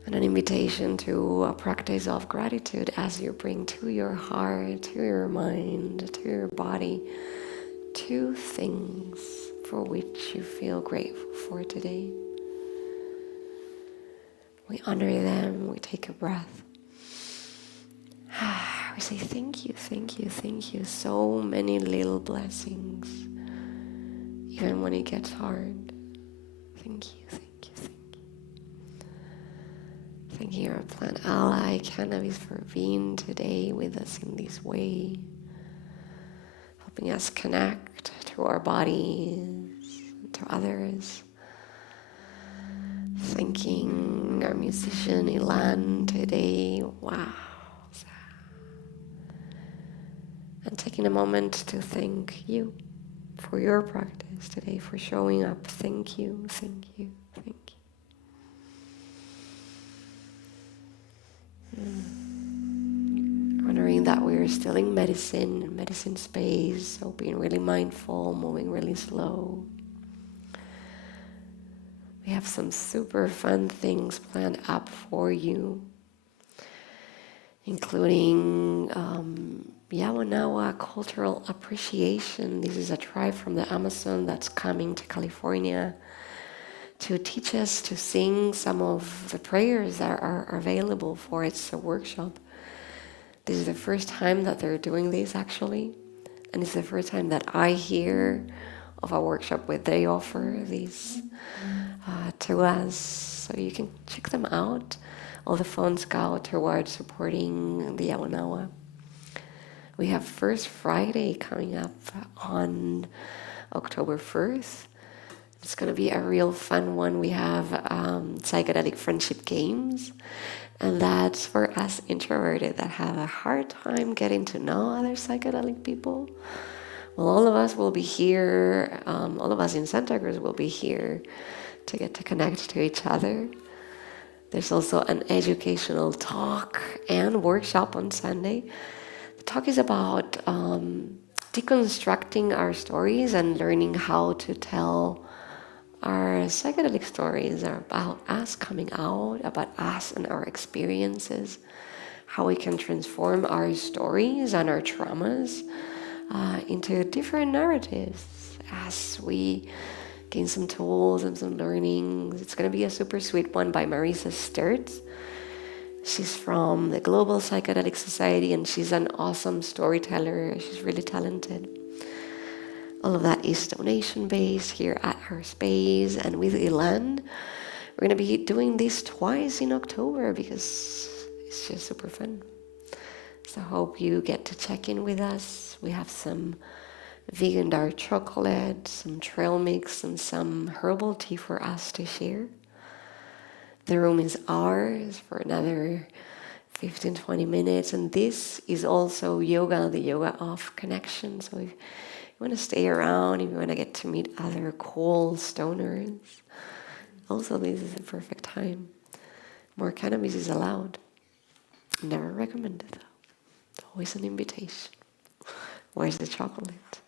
And an invitation to a practice of gratitude as you bring to your heart, to your mind, to your body, 2 things for which you feel grateful for today. We honor them, we take a breath. We say thank you, thank you, thank you. So many little blessings, even when it gets hard. Thank you, thank you, thank you. Thank you, our plant ally, cannabis, for being today with us in this way, helping us connect to our bodies, to others. Thanking our musician, Ilan, today. Wow. And taking a moment to thank you for your practice today, for showing up. Thank you, thank you, thank you. Honoring that we're still in medicine space, so being really mindful, moving really slow. We have some super fun things planned up for you, including Yawanawa Cultural Appreciation. This is a tribe from the Amazon that's coming to California to teach us to sing some of the prayers that are available for its workshop. This is the first time that they're doing this, actually, and it's the first time that I hear of a workshop where they offer these to us. So you can check them out. All the funds go towards supporting the Yawanawa. We have First Friday coming up on October 1st. It's going to be a real fun one. We have psychedelic friendship games, and that's for us introverted that have a hard time getting to know other psychedelic people. Well, all of us will be here, all of us in Santa Cruz will be here to get to connect to each other. There's also an educational talk and workshop on Sunday. The talk is about deconstructing our stories and learning how to tell our psychedelic stories are about us coming out, about us and our experiences, how we can transform our stories and our traumas into different narratives as we gain some tools and some learnings. It's going to be a super sweet one by Marisa Sturtz. She's from the Global Psychedelic Society and she's an awesome storyteller. She's really talented. All of that is donation-based here at her space. And with Ilan, we're going to be doing this twice in October because it's just super fun. So I hope you get to check in with us. We have some vegan dark chocolate, some trail mix, and some herbal tea for us to share. The room is ours for another 15-20 minutes. And this is also yoga, the yoga of connection. So if you want to stay around, if you want to get to meet other cool stoners, also this is the perfect time. More cannabis is allowed. Never recommended though. Always an invitation. Where's the chocolate?